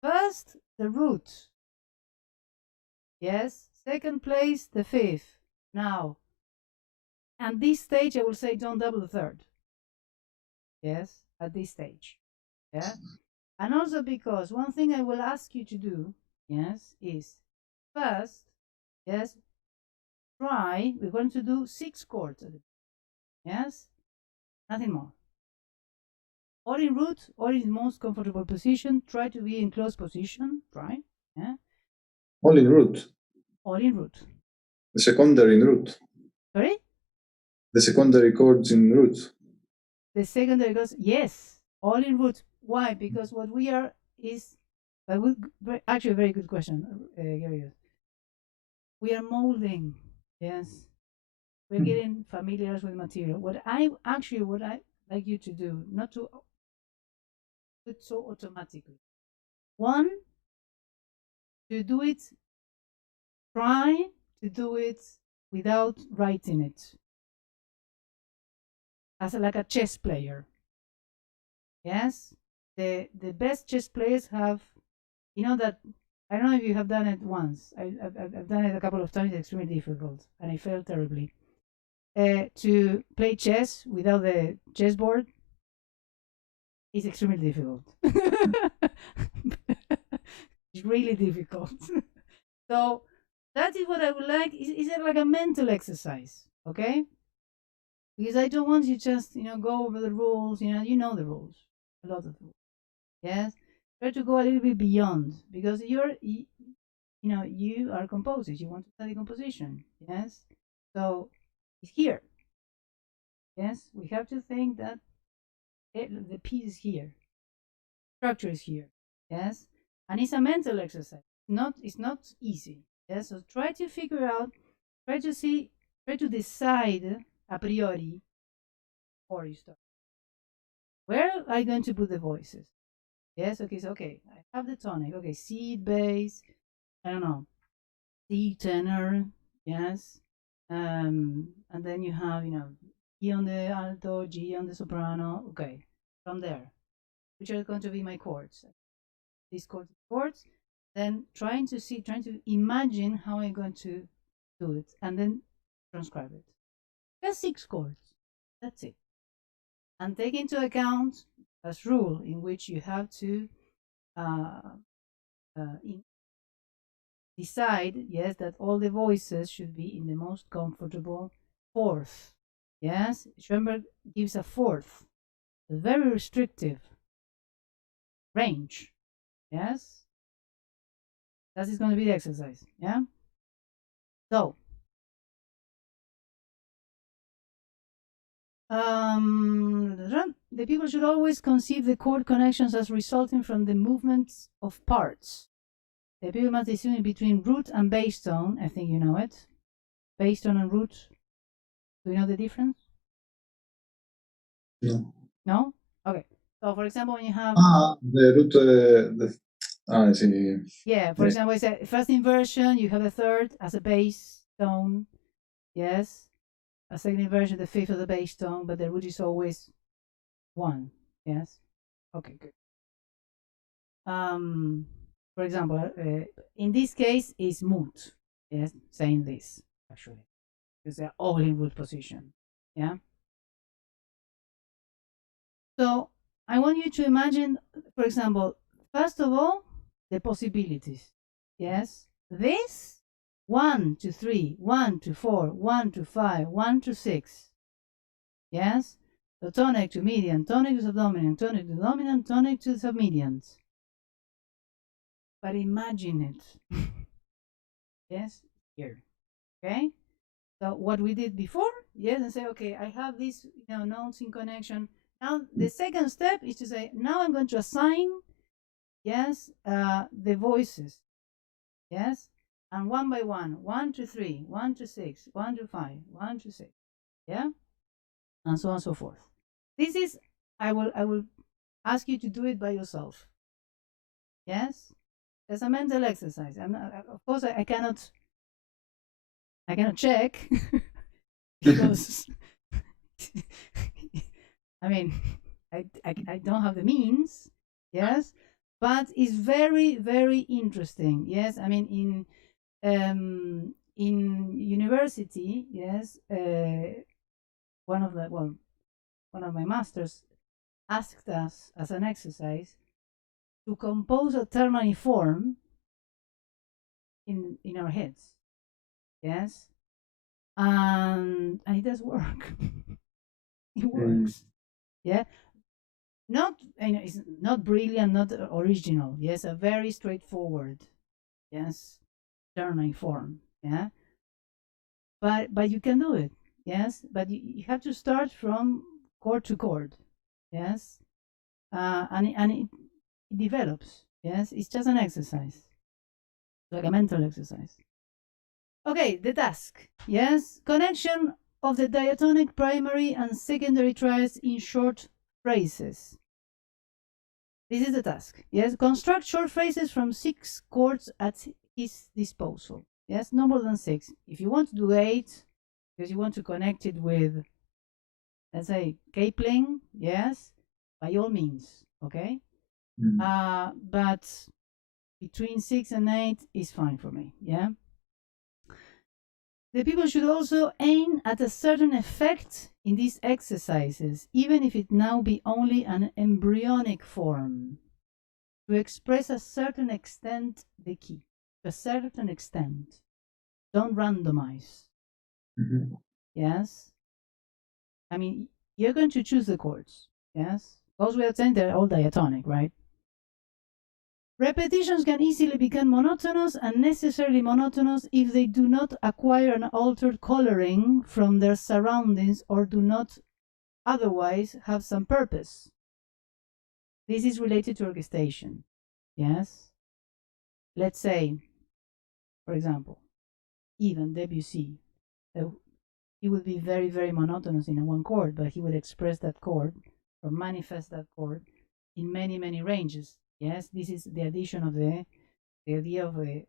first the root, yes, second place the fifth. Now, at this stage, I will say don't double the third. Yes, at this stage. Yeah. And also because one thing I will ask you to do, yes, is first, yes, try, we're going to do 6 chords. Yes, nothing more. Or in root, or in most comfortable position. Try to be in close position. Try. Yeah. All in root. All in root. The secondary in root. Sorry? The secondary chords in root. The secondary goes, yes, all in root. Why? Because what we are is, actually a very good question, Gary. We are molding. Yes. We're getting familiar with material. What I like you to do, not to do it so automatically. One, to do it, try to do it without writing it. As like a chess player. Yes? The best chess players have, you know that, I don't know if you have done it once. I've done it a couple of times. It's extremely difficult, and I failed terribly. To play chess without the chessboard is extremely difficult. It's really difficult. So that is what I would like. Is it like a mental exercise? Okay. Because I don't want you just, go over the rules. You know the rules, a lot of rules. Yes. Try to go a little bit beyond, because you are composers. You want to study composition. Yes. So it's here. Yes. We have to think that the piece is here. Structure is here. Yes. And it's a mental exercise. It's not easy. Yes. So try to figure out, try to decide a priori before you start. Where are I going to put the voices? Yes. Okay. So, okay. I have the tonic. Okay. C bass. I don't know. C tenor. Yes. And then you have, E on the alto, G on the soprano. Okay. From there, which are going to be my chords? These chords. Then trying to imagine how I'm going to do it, and then transcribe it. Just 6 chords. That's it. And take into account as rule in which you have to decide, yes, that all the voices should be in the most comfortable fourth. Yes, Schonberg gives a fourth, a very restrictive range. Yes, that is going to be the exercise. Yeah. So, the people should always conceive the chord connections as resulting from the movements of parts. The people must distinguish between root and bass tone. I think you know it. Bass tone and root. Do you know the difference? No. No? Okay. So, for example, when you have the root. I see. Yeah, for example, it's a first inversion, you have a third as a bass tone. Yes. A second inversion, the fifth of the bass tone, but the root is always 1. Yes. Okay, good. For example, in this case is moot. Yes, saying this actually, because they're all in root position. Yeah. So I want you to imagine, for example, first of all, the possibilities. Yes, this 1 to 3, 1 to 4, 1 to 5, 1 to 6. Yes, the tonic to median, tonic to subdominant, tonic to dominant, tonic to submediant. But imagine it. Yes, here. Okay. So what we did before, yes, and say, okay, I have these, notes in connection. Now the second step is to say, now I'm going to assign, yes, the voices, yes, and one by one, 1 to 3, 1 to 6, 1 to 5, 1 to 6, yeah, and so on and so forth. This is, I will ask you to do it by yourself. Yes, it's a mental exercise. Of course, I cannot check because I mean, I don't have the means, yes, but it's very, very interesting. Yes, I mean in university, yes, one of my masters asked us as an exercise to compose a ternary form in our heads. Yes, and it does work. It works. Yeah, not, it's not brilliant, not original. Yes, a very straightforward, yes, ternary form. Yeah, but you can do it. Yes, but you have to start from chord to chord. Yes, and it develops. Yes, it's just an exercise, like a mental exercise. Okay, the task. Yes, connection of the diatonic primary and secondary triads in short phrases. This is the task. Yes, construct short phrases from 6 chords at his disposal. Yes, no more than 6. If you want to do 8, because you want to connect it with, let's say, Kipling, yes, by all means, okay? But between 6 and 8 is fine for me, yeah? The people should also aim at a certain effect in these exercises, even if it now be only an embryonic form, to express a certain extent the key, to a certain extent. Don't randomize. Yes? I mean, you're going to choose the chords, yes? Goes without saying they're all diatonic, right? Repetitions can easily become monotonous, unnecessarily monotonous, if they do not acquire an altered coloring from their surroundings or do not otherwise have some purpose. This is related to orchestration. Yes? Let's say, for example, even Debussy, he would be very, very monotonous in one chord, but he would express that chord or manifest that chord in many, many ranges. Yes, this is the addition of the idea of a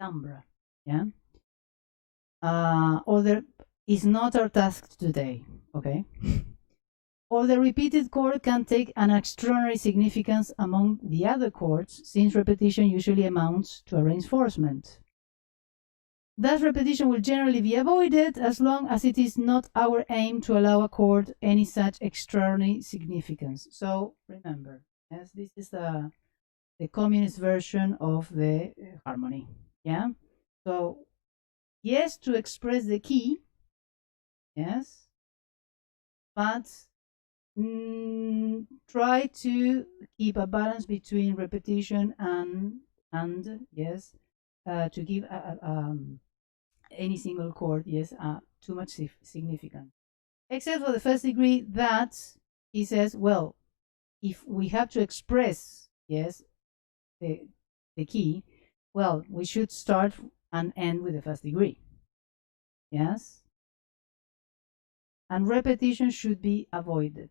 timbre. Yeah. Or there is not our task today. Okay. Or the repeated chord can take an extraordinary significance among the other chords, since repetition usually amounts to a reinforcement. Thus, repetition will generally be avoided as long as it is not our aim to allow a chord any such extraordinary significance. So remember, yes, this is the communist version of the harmony. Yeah. So yes, to express the key. Yes, but try to keep a balance between repetition and yes, to give any single chord, yes, too much significance. Except for the first degree, that he says, well, if we have to express, yes, the key, well, we should start and end with the first degree. Yes? And repetition should be avoided.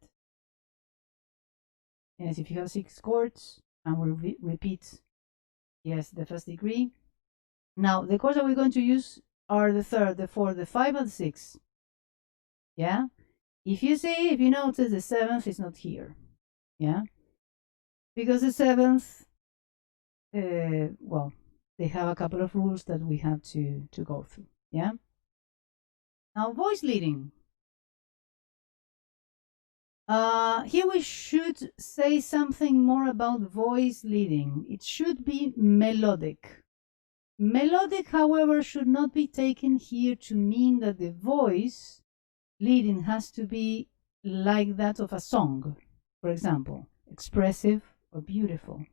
Yes, if you have 6 chords and we repeat, yes, the first degree. Now, the chords that we're going to use are the 3rd, the 4th, the 5, and the 6. Yeah? If you notice, the 7th is not here. Yeah? Because the 7th, well, they have a couple of rules that we have to go through. Yeah? Now, voice leading. Here we should say something more about voice leading. It should be melodic. Melodic, however, should not be taken here to mean that the voice leading has to be like that of a song. For example, expressive or beautiful,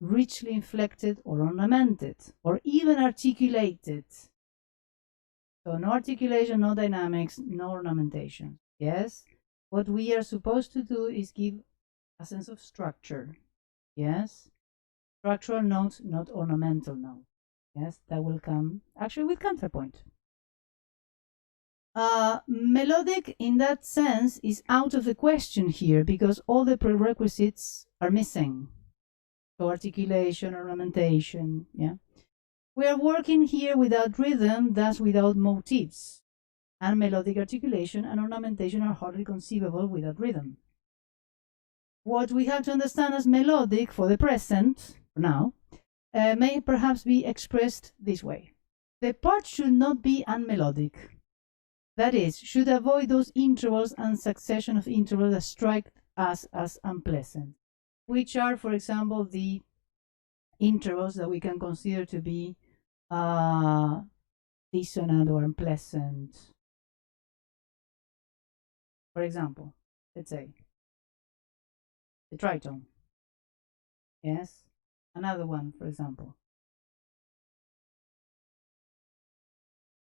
richly inflected or ornamented, or even articulated. So no articulation, no dynamics, no ornamentation. Yes? What we are supposed to do is give a sense of structure. Yes? Structural notes, not ornamental notes. Yes, that will come actually with counterpoint. Melodic in that sense is out of the question here because all the prerequisites are missing. So articulation, ornamentation, yeah. We are working here without rhythm, thus without motifs. And melodic articulation and ornamentation are hardly conceivable without rhythm. What we have to understand as melodic for the present, now, may perhaps be expressed this way. The part should not be unmelodic. That is, should avoid those intervals and succession of intervals that strike us as unpleasant, which are, for example, the intervals that we can consider to be dissonant or unpleasant. For example, let's say the tritone. Yes. Another one, for example,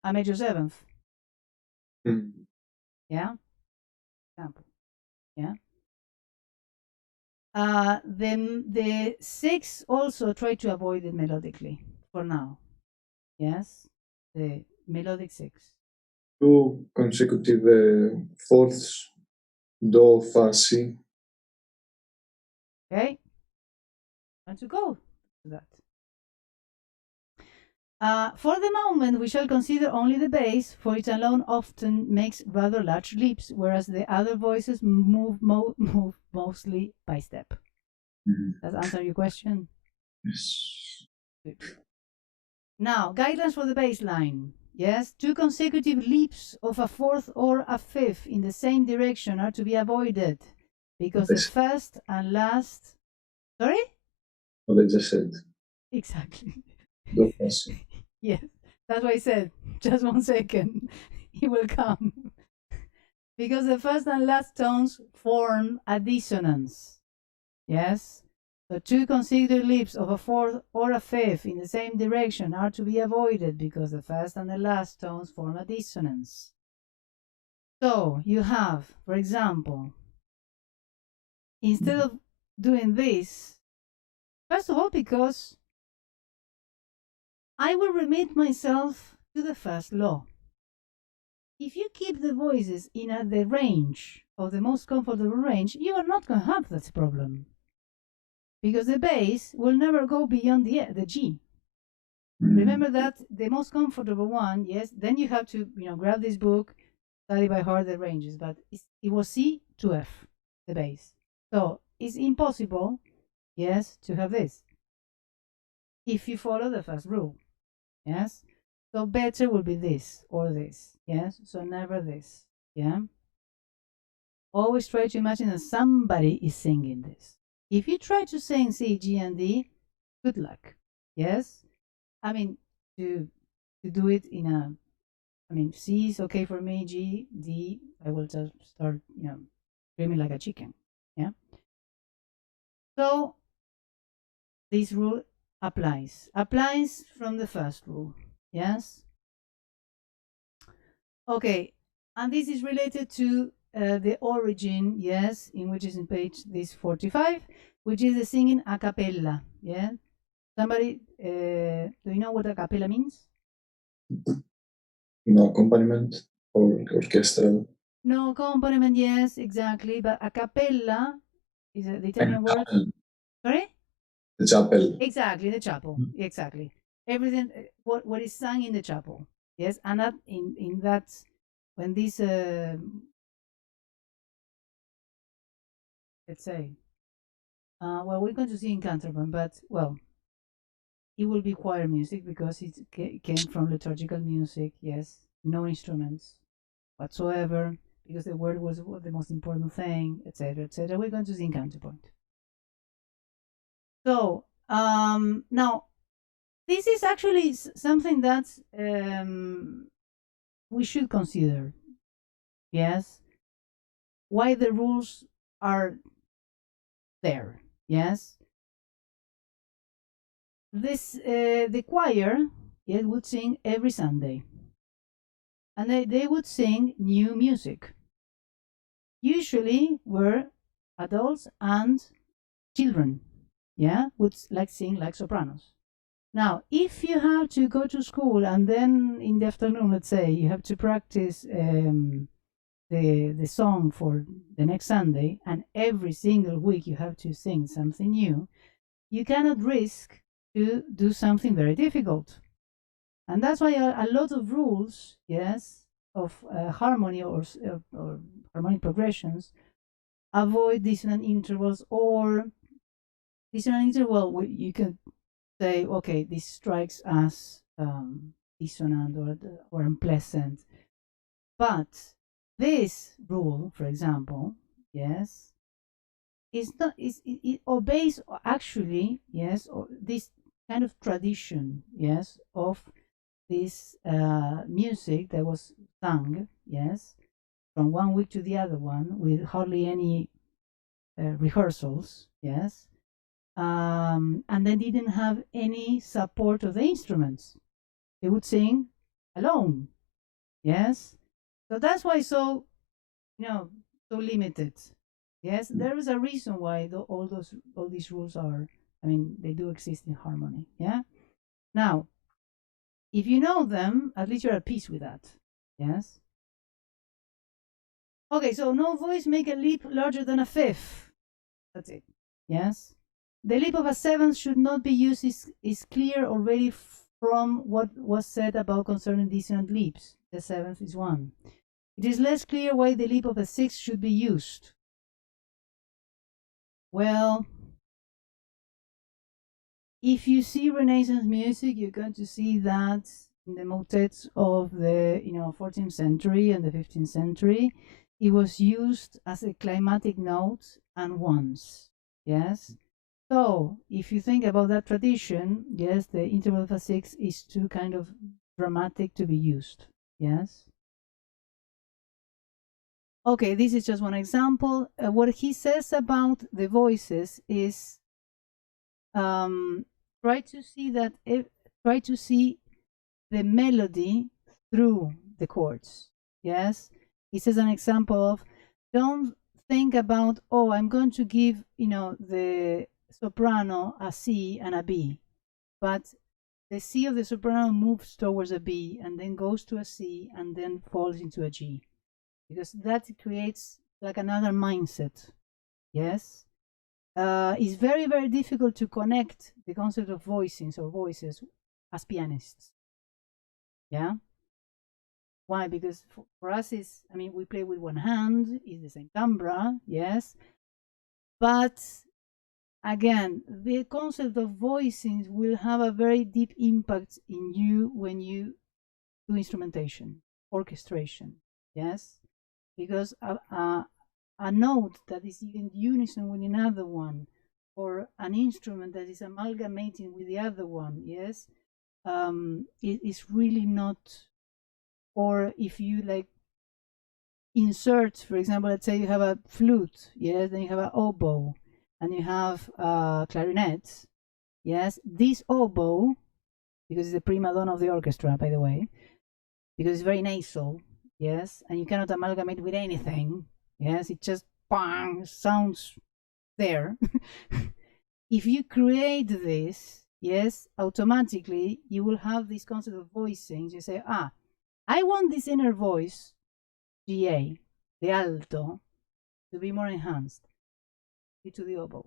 a major seventh. Yeah. Example. Yeah. Then the six also try to avoid it melodically for now. Yes. The melodic six. Two consecutive fourths, do, fa, si. Okay. Want to go to that. For the moment, we shall consider only the bass, for it alone often makes rather large leaps, whereas the other voices move mostly by step. Does that answer your question? Yes. Good. Now, guidelines for the bass line. Yes, two consecutive leaps of a fourth or a fifth in the same direction are to be avoided because the first and last. Sorry? What I just said. Exactly. Do, fa, si. Yes, that's what I said. Just 1 second. He will come. Because the first and last tones form a dissonance. Yes? So two consecutive leaps of a fourth or a fifth in the same direction are to be avoided because the first and the last tones form a dissonance. So you have, for example, instead of doing this, first of all, because I will remit myself to the first law. If you keep the voices in the range of the most comfortable range, you are not going to have that problem. Because the bass will never go beyond the G. Remember that the most comfortable one, yes, then you have to, grab this book, study by heart the ranges, but it was C to F, the bass. So it's impossible, yes, to have this if you follow the first rule, yes. So better will be this or this, yes. So never this, yeah. Always try to imagine that somebody is singing this. If you try to sing C, G, and D, good luck, yes. I mean, to do it in a, C is okay for me, G, D, I will just start, screaming like a chicken, yeah. So this rule applies from the first rule, yes. Okay, and this is related to the origin, yes, in which is in page this 45, which is the singing a cappella, yeah. Somebody, do you know what a cappella means? No accompaniment or orchestral. No accompaniment, yes, exactly. But a cappella is the Italian word. Sorry? The chapel. Exactly, the chapel. Exactly. Everything, what is sung in the chapel. Yes, and not in that, when this, let's say, well, we're going to see in Canterbury, but, well, it will be choir music because it came from liturgical music, yes, no instruments whatsoever, because the word was the most important thing, etc., etc. We're going to see in counterpoint. So now this is actually something that we should consider. Yes, why the rules are there. Yes, this the choir, it would sing every Sunday, and they would sing new music. Usually were adults and children, yeah, would sing like sopranos. Now, if you have to go to school and then in the afternoon, let's say, you have to practice the song for the next Sunday, and every single week you have to sing something new, you cannot risk to do something very difficult. And that's why a lot of rules, yes, of harmony or harmonic progressions avoid dissonant intervals, or dissonant interval, you can say, okay, this strikes as dissonant or unpleasant. But this rule, for example, yes, it obeys actually, yes, or this kind of tradition, yes, of this music that was sung, yes, from one week to the other one with hardly any rehearsals, yes, and they didn't have any support of the instruments. They would sing alone, yes. So that's why so, so limited. Yes, there is a reason why all these rules are. I mean, they do exist in harmony. Yeah. Now, if you know them, at least you're at peace with that. Yes. Okay, so no voice make a leap larger than a fifth. That's it. Yes. The leap of a seventh should not be used is clear already from what was said about concerning dissonant leaps. The seventh is one. It is less clear why the leap of a sixth should be used. Well, if you see Renaissance music, you're going to see that in the motets of the 14th century and the 15th century, it was used as a climatic note and once. Yes. So if you think about that tradition, yes, the interval of a sixth is too kind of dramatic to be used. Yes. Okay, this is just one example. What he says about the voices is try to see the melody through the chords. Yes, he says an example of, don't think about, oh, I'm going to give the soprano a C and a B, but the C of the soprano moves towards a B and then goes to a C and then falls into a G, because that creates like another mindset. Yes. It's very, very difficult to connect the concept of voicings or voices as pianists. Yeah. Why? Because for us, we play with one hand, it's the same timbra, yes. But again, the concept of voicings will have a very deep impact in you when you do instrumentation, orchestration, yes. Because a note that is in unison with another one, or an instrument that is amalgamating with the other one, yes, it is really not. Or if you like insert, for example, let's say you have a flute, yes, then you have an oboe, and you have clarinets, yes, this oboe, because it's the prima donna of the orchestra, by the way, because it's very nasal, yes, and you cannot amalgamate with anything, yes, it just bang sounds there. If you create this, yes, automatically you will have this concept of voicing. You say, I want this inner voice, GA, the alto, to be more enhanced to the oboe.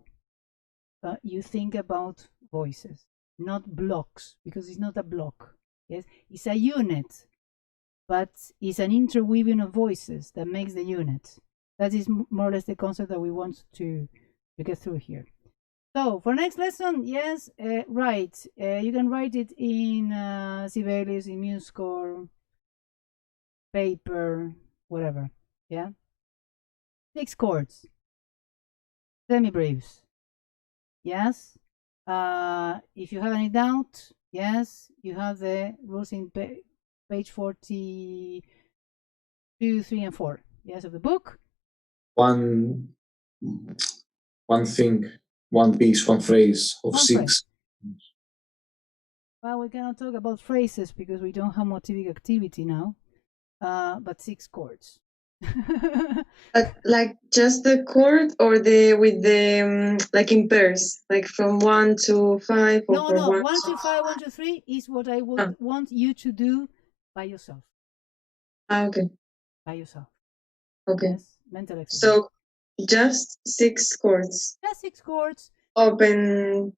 You think about voices, not blocks, because it's not a block. Yes, it's a unit, but it's an interweaving of voices that makes the unit. That is more or less the concept that we want to get through here. So for next lesson, yes, right. You can write it in Sibelius, in MuseScore, paper, whatever. Yeah. 6 chords, semi-briefs. Yes. If you have any doubt, yes, you have the rules in page 42, 3, and 4. Yes, of the book. One thing, one piece, one phrase of 6. Phrase. Well, we cannot talk about phrases because we don't have motivic activity now. But 6 chords. But like just the chord, or with the like in pairs, like from 1 to 5, or no, from 1 to 5, 1 to 3 is what I would want you to do by yourself. Okay. By yourself. Okay. Yes, mental exercise. So just 6 chords. Yeah, 6 chords. Open.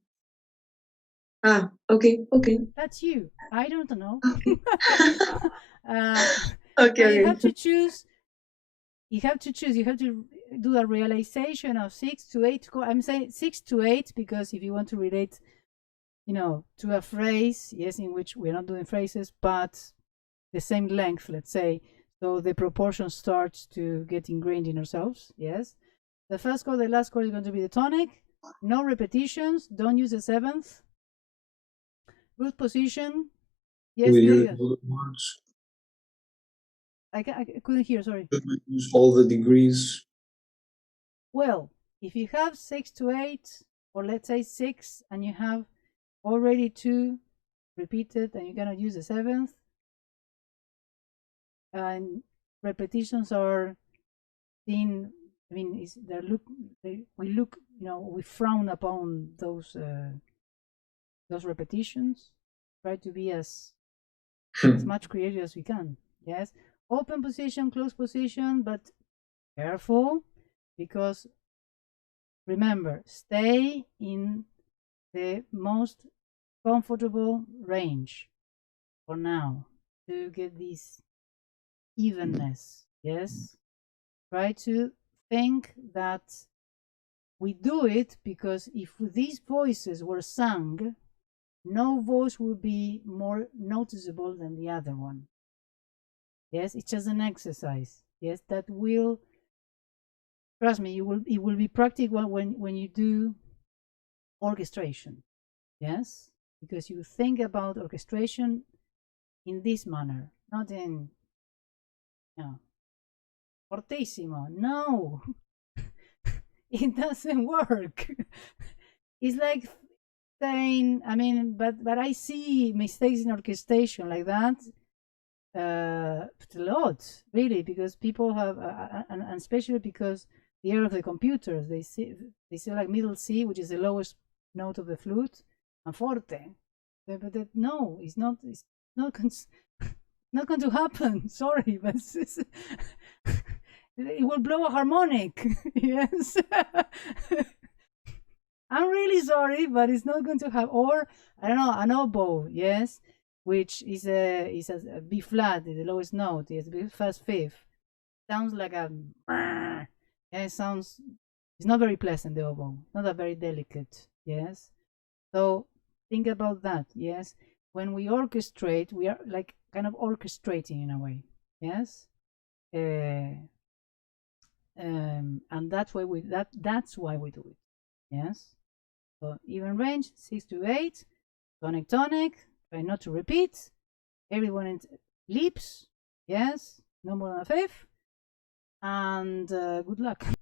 Okay. That's you. I don't know. Okay. You have to choose. You have to do a realization of 6 to 8 chords. I'm saying 6 to 8 because if you want to relate, to a phrase, yes, in which we're not doing phrases, but the same length, let's say. So the proportion starts to get ingrained in ourselves. Yes. The first chord, the last chord is going to be the tonic. No repetitions. Don't use the seventh. Root position. Yes, We Diego. use all the words. I couldn't hear, sorry. We use all the degrees. Well, if you have 6 to 8, or let's say 6, and you have already 2 repeated, and you're going to use the 7th, and repetitions are seen, I mean, we look, we frown upon those repetitions. Try to be as much creative as we can. Yes, open position, close position, but careful, because remember, stay in the most comfortable range for now to get this evenness. Yes, try to think that we do it because if these voices were sung, no voice will be more noticeable than the other one. Yes, it's just an exercise. Yes, that will, trust me, it will be practical when you do orchestration. Yes, because you think about orchestration in this manner, not in, fortissimo. No, it doesn't work. It's like saying, I mean, but I see mistakes in orchestration like that a lot, really, because people have, and especially because the era of the computers, they see like middle C, which is the lowest note of the flute, and forte. But that, no, it's not. It's not. Not going to happen. Sorry, but it will blow a harmonic. Yes. I'm really sorry, but it's not going to have. Or I don't know, an oboe. Yes, which is a B flat, the lowest note. Yes, first fifth. Sounds like a. Yeah, it sounds. It's not very pleasant. The oboe, not a very delicate. Yes. So think about that. Yes, when we orchestrate, we are like kind of orchestrating in a way. Yes. And that's why that's why we do it. Yes. So even range 6 to 8, tonic tonic. Try not to repeat. Everyone in leaps. Yes, no more than a fifth. And good luck.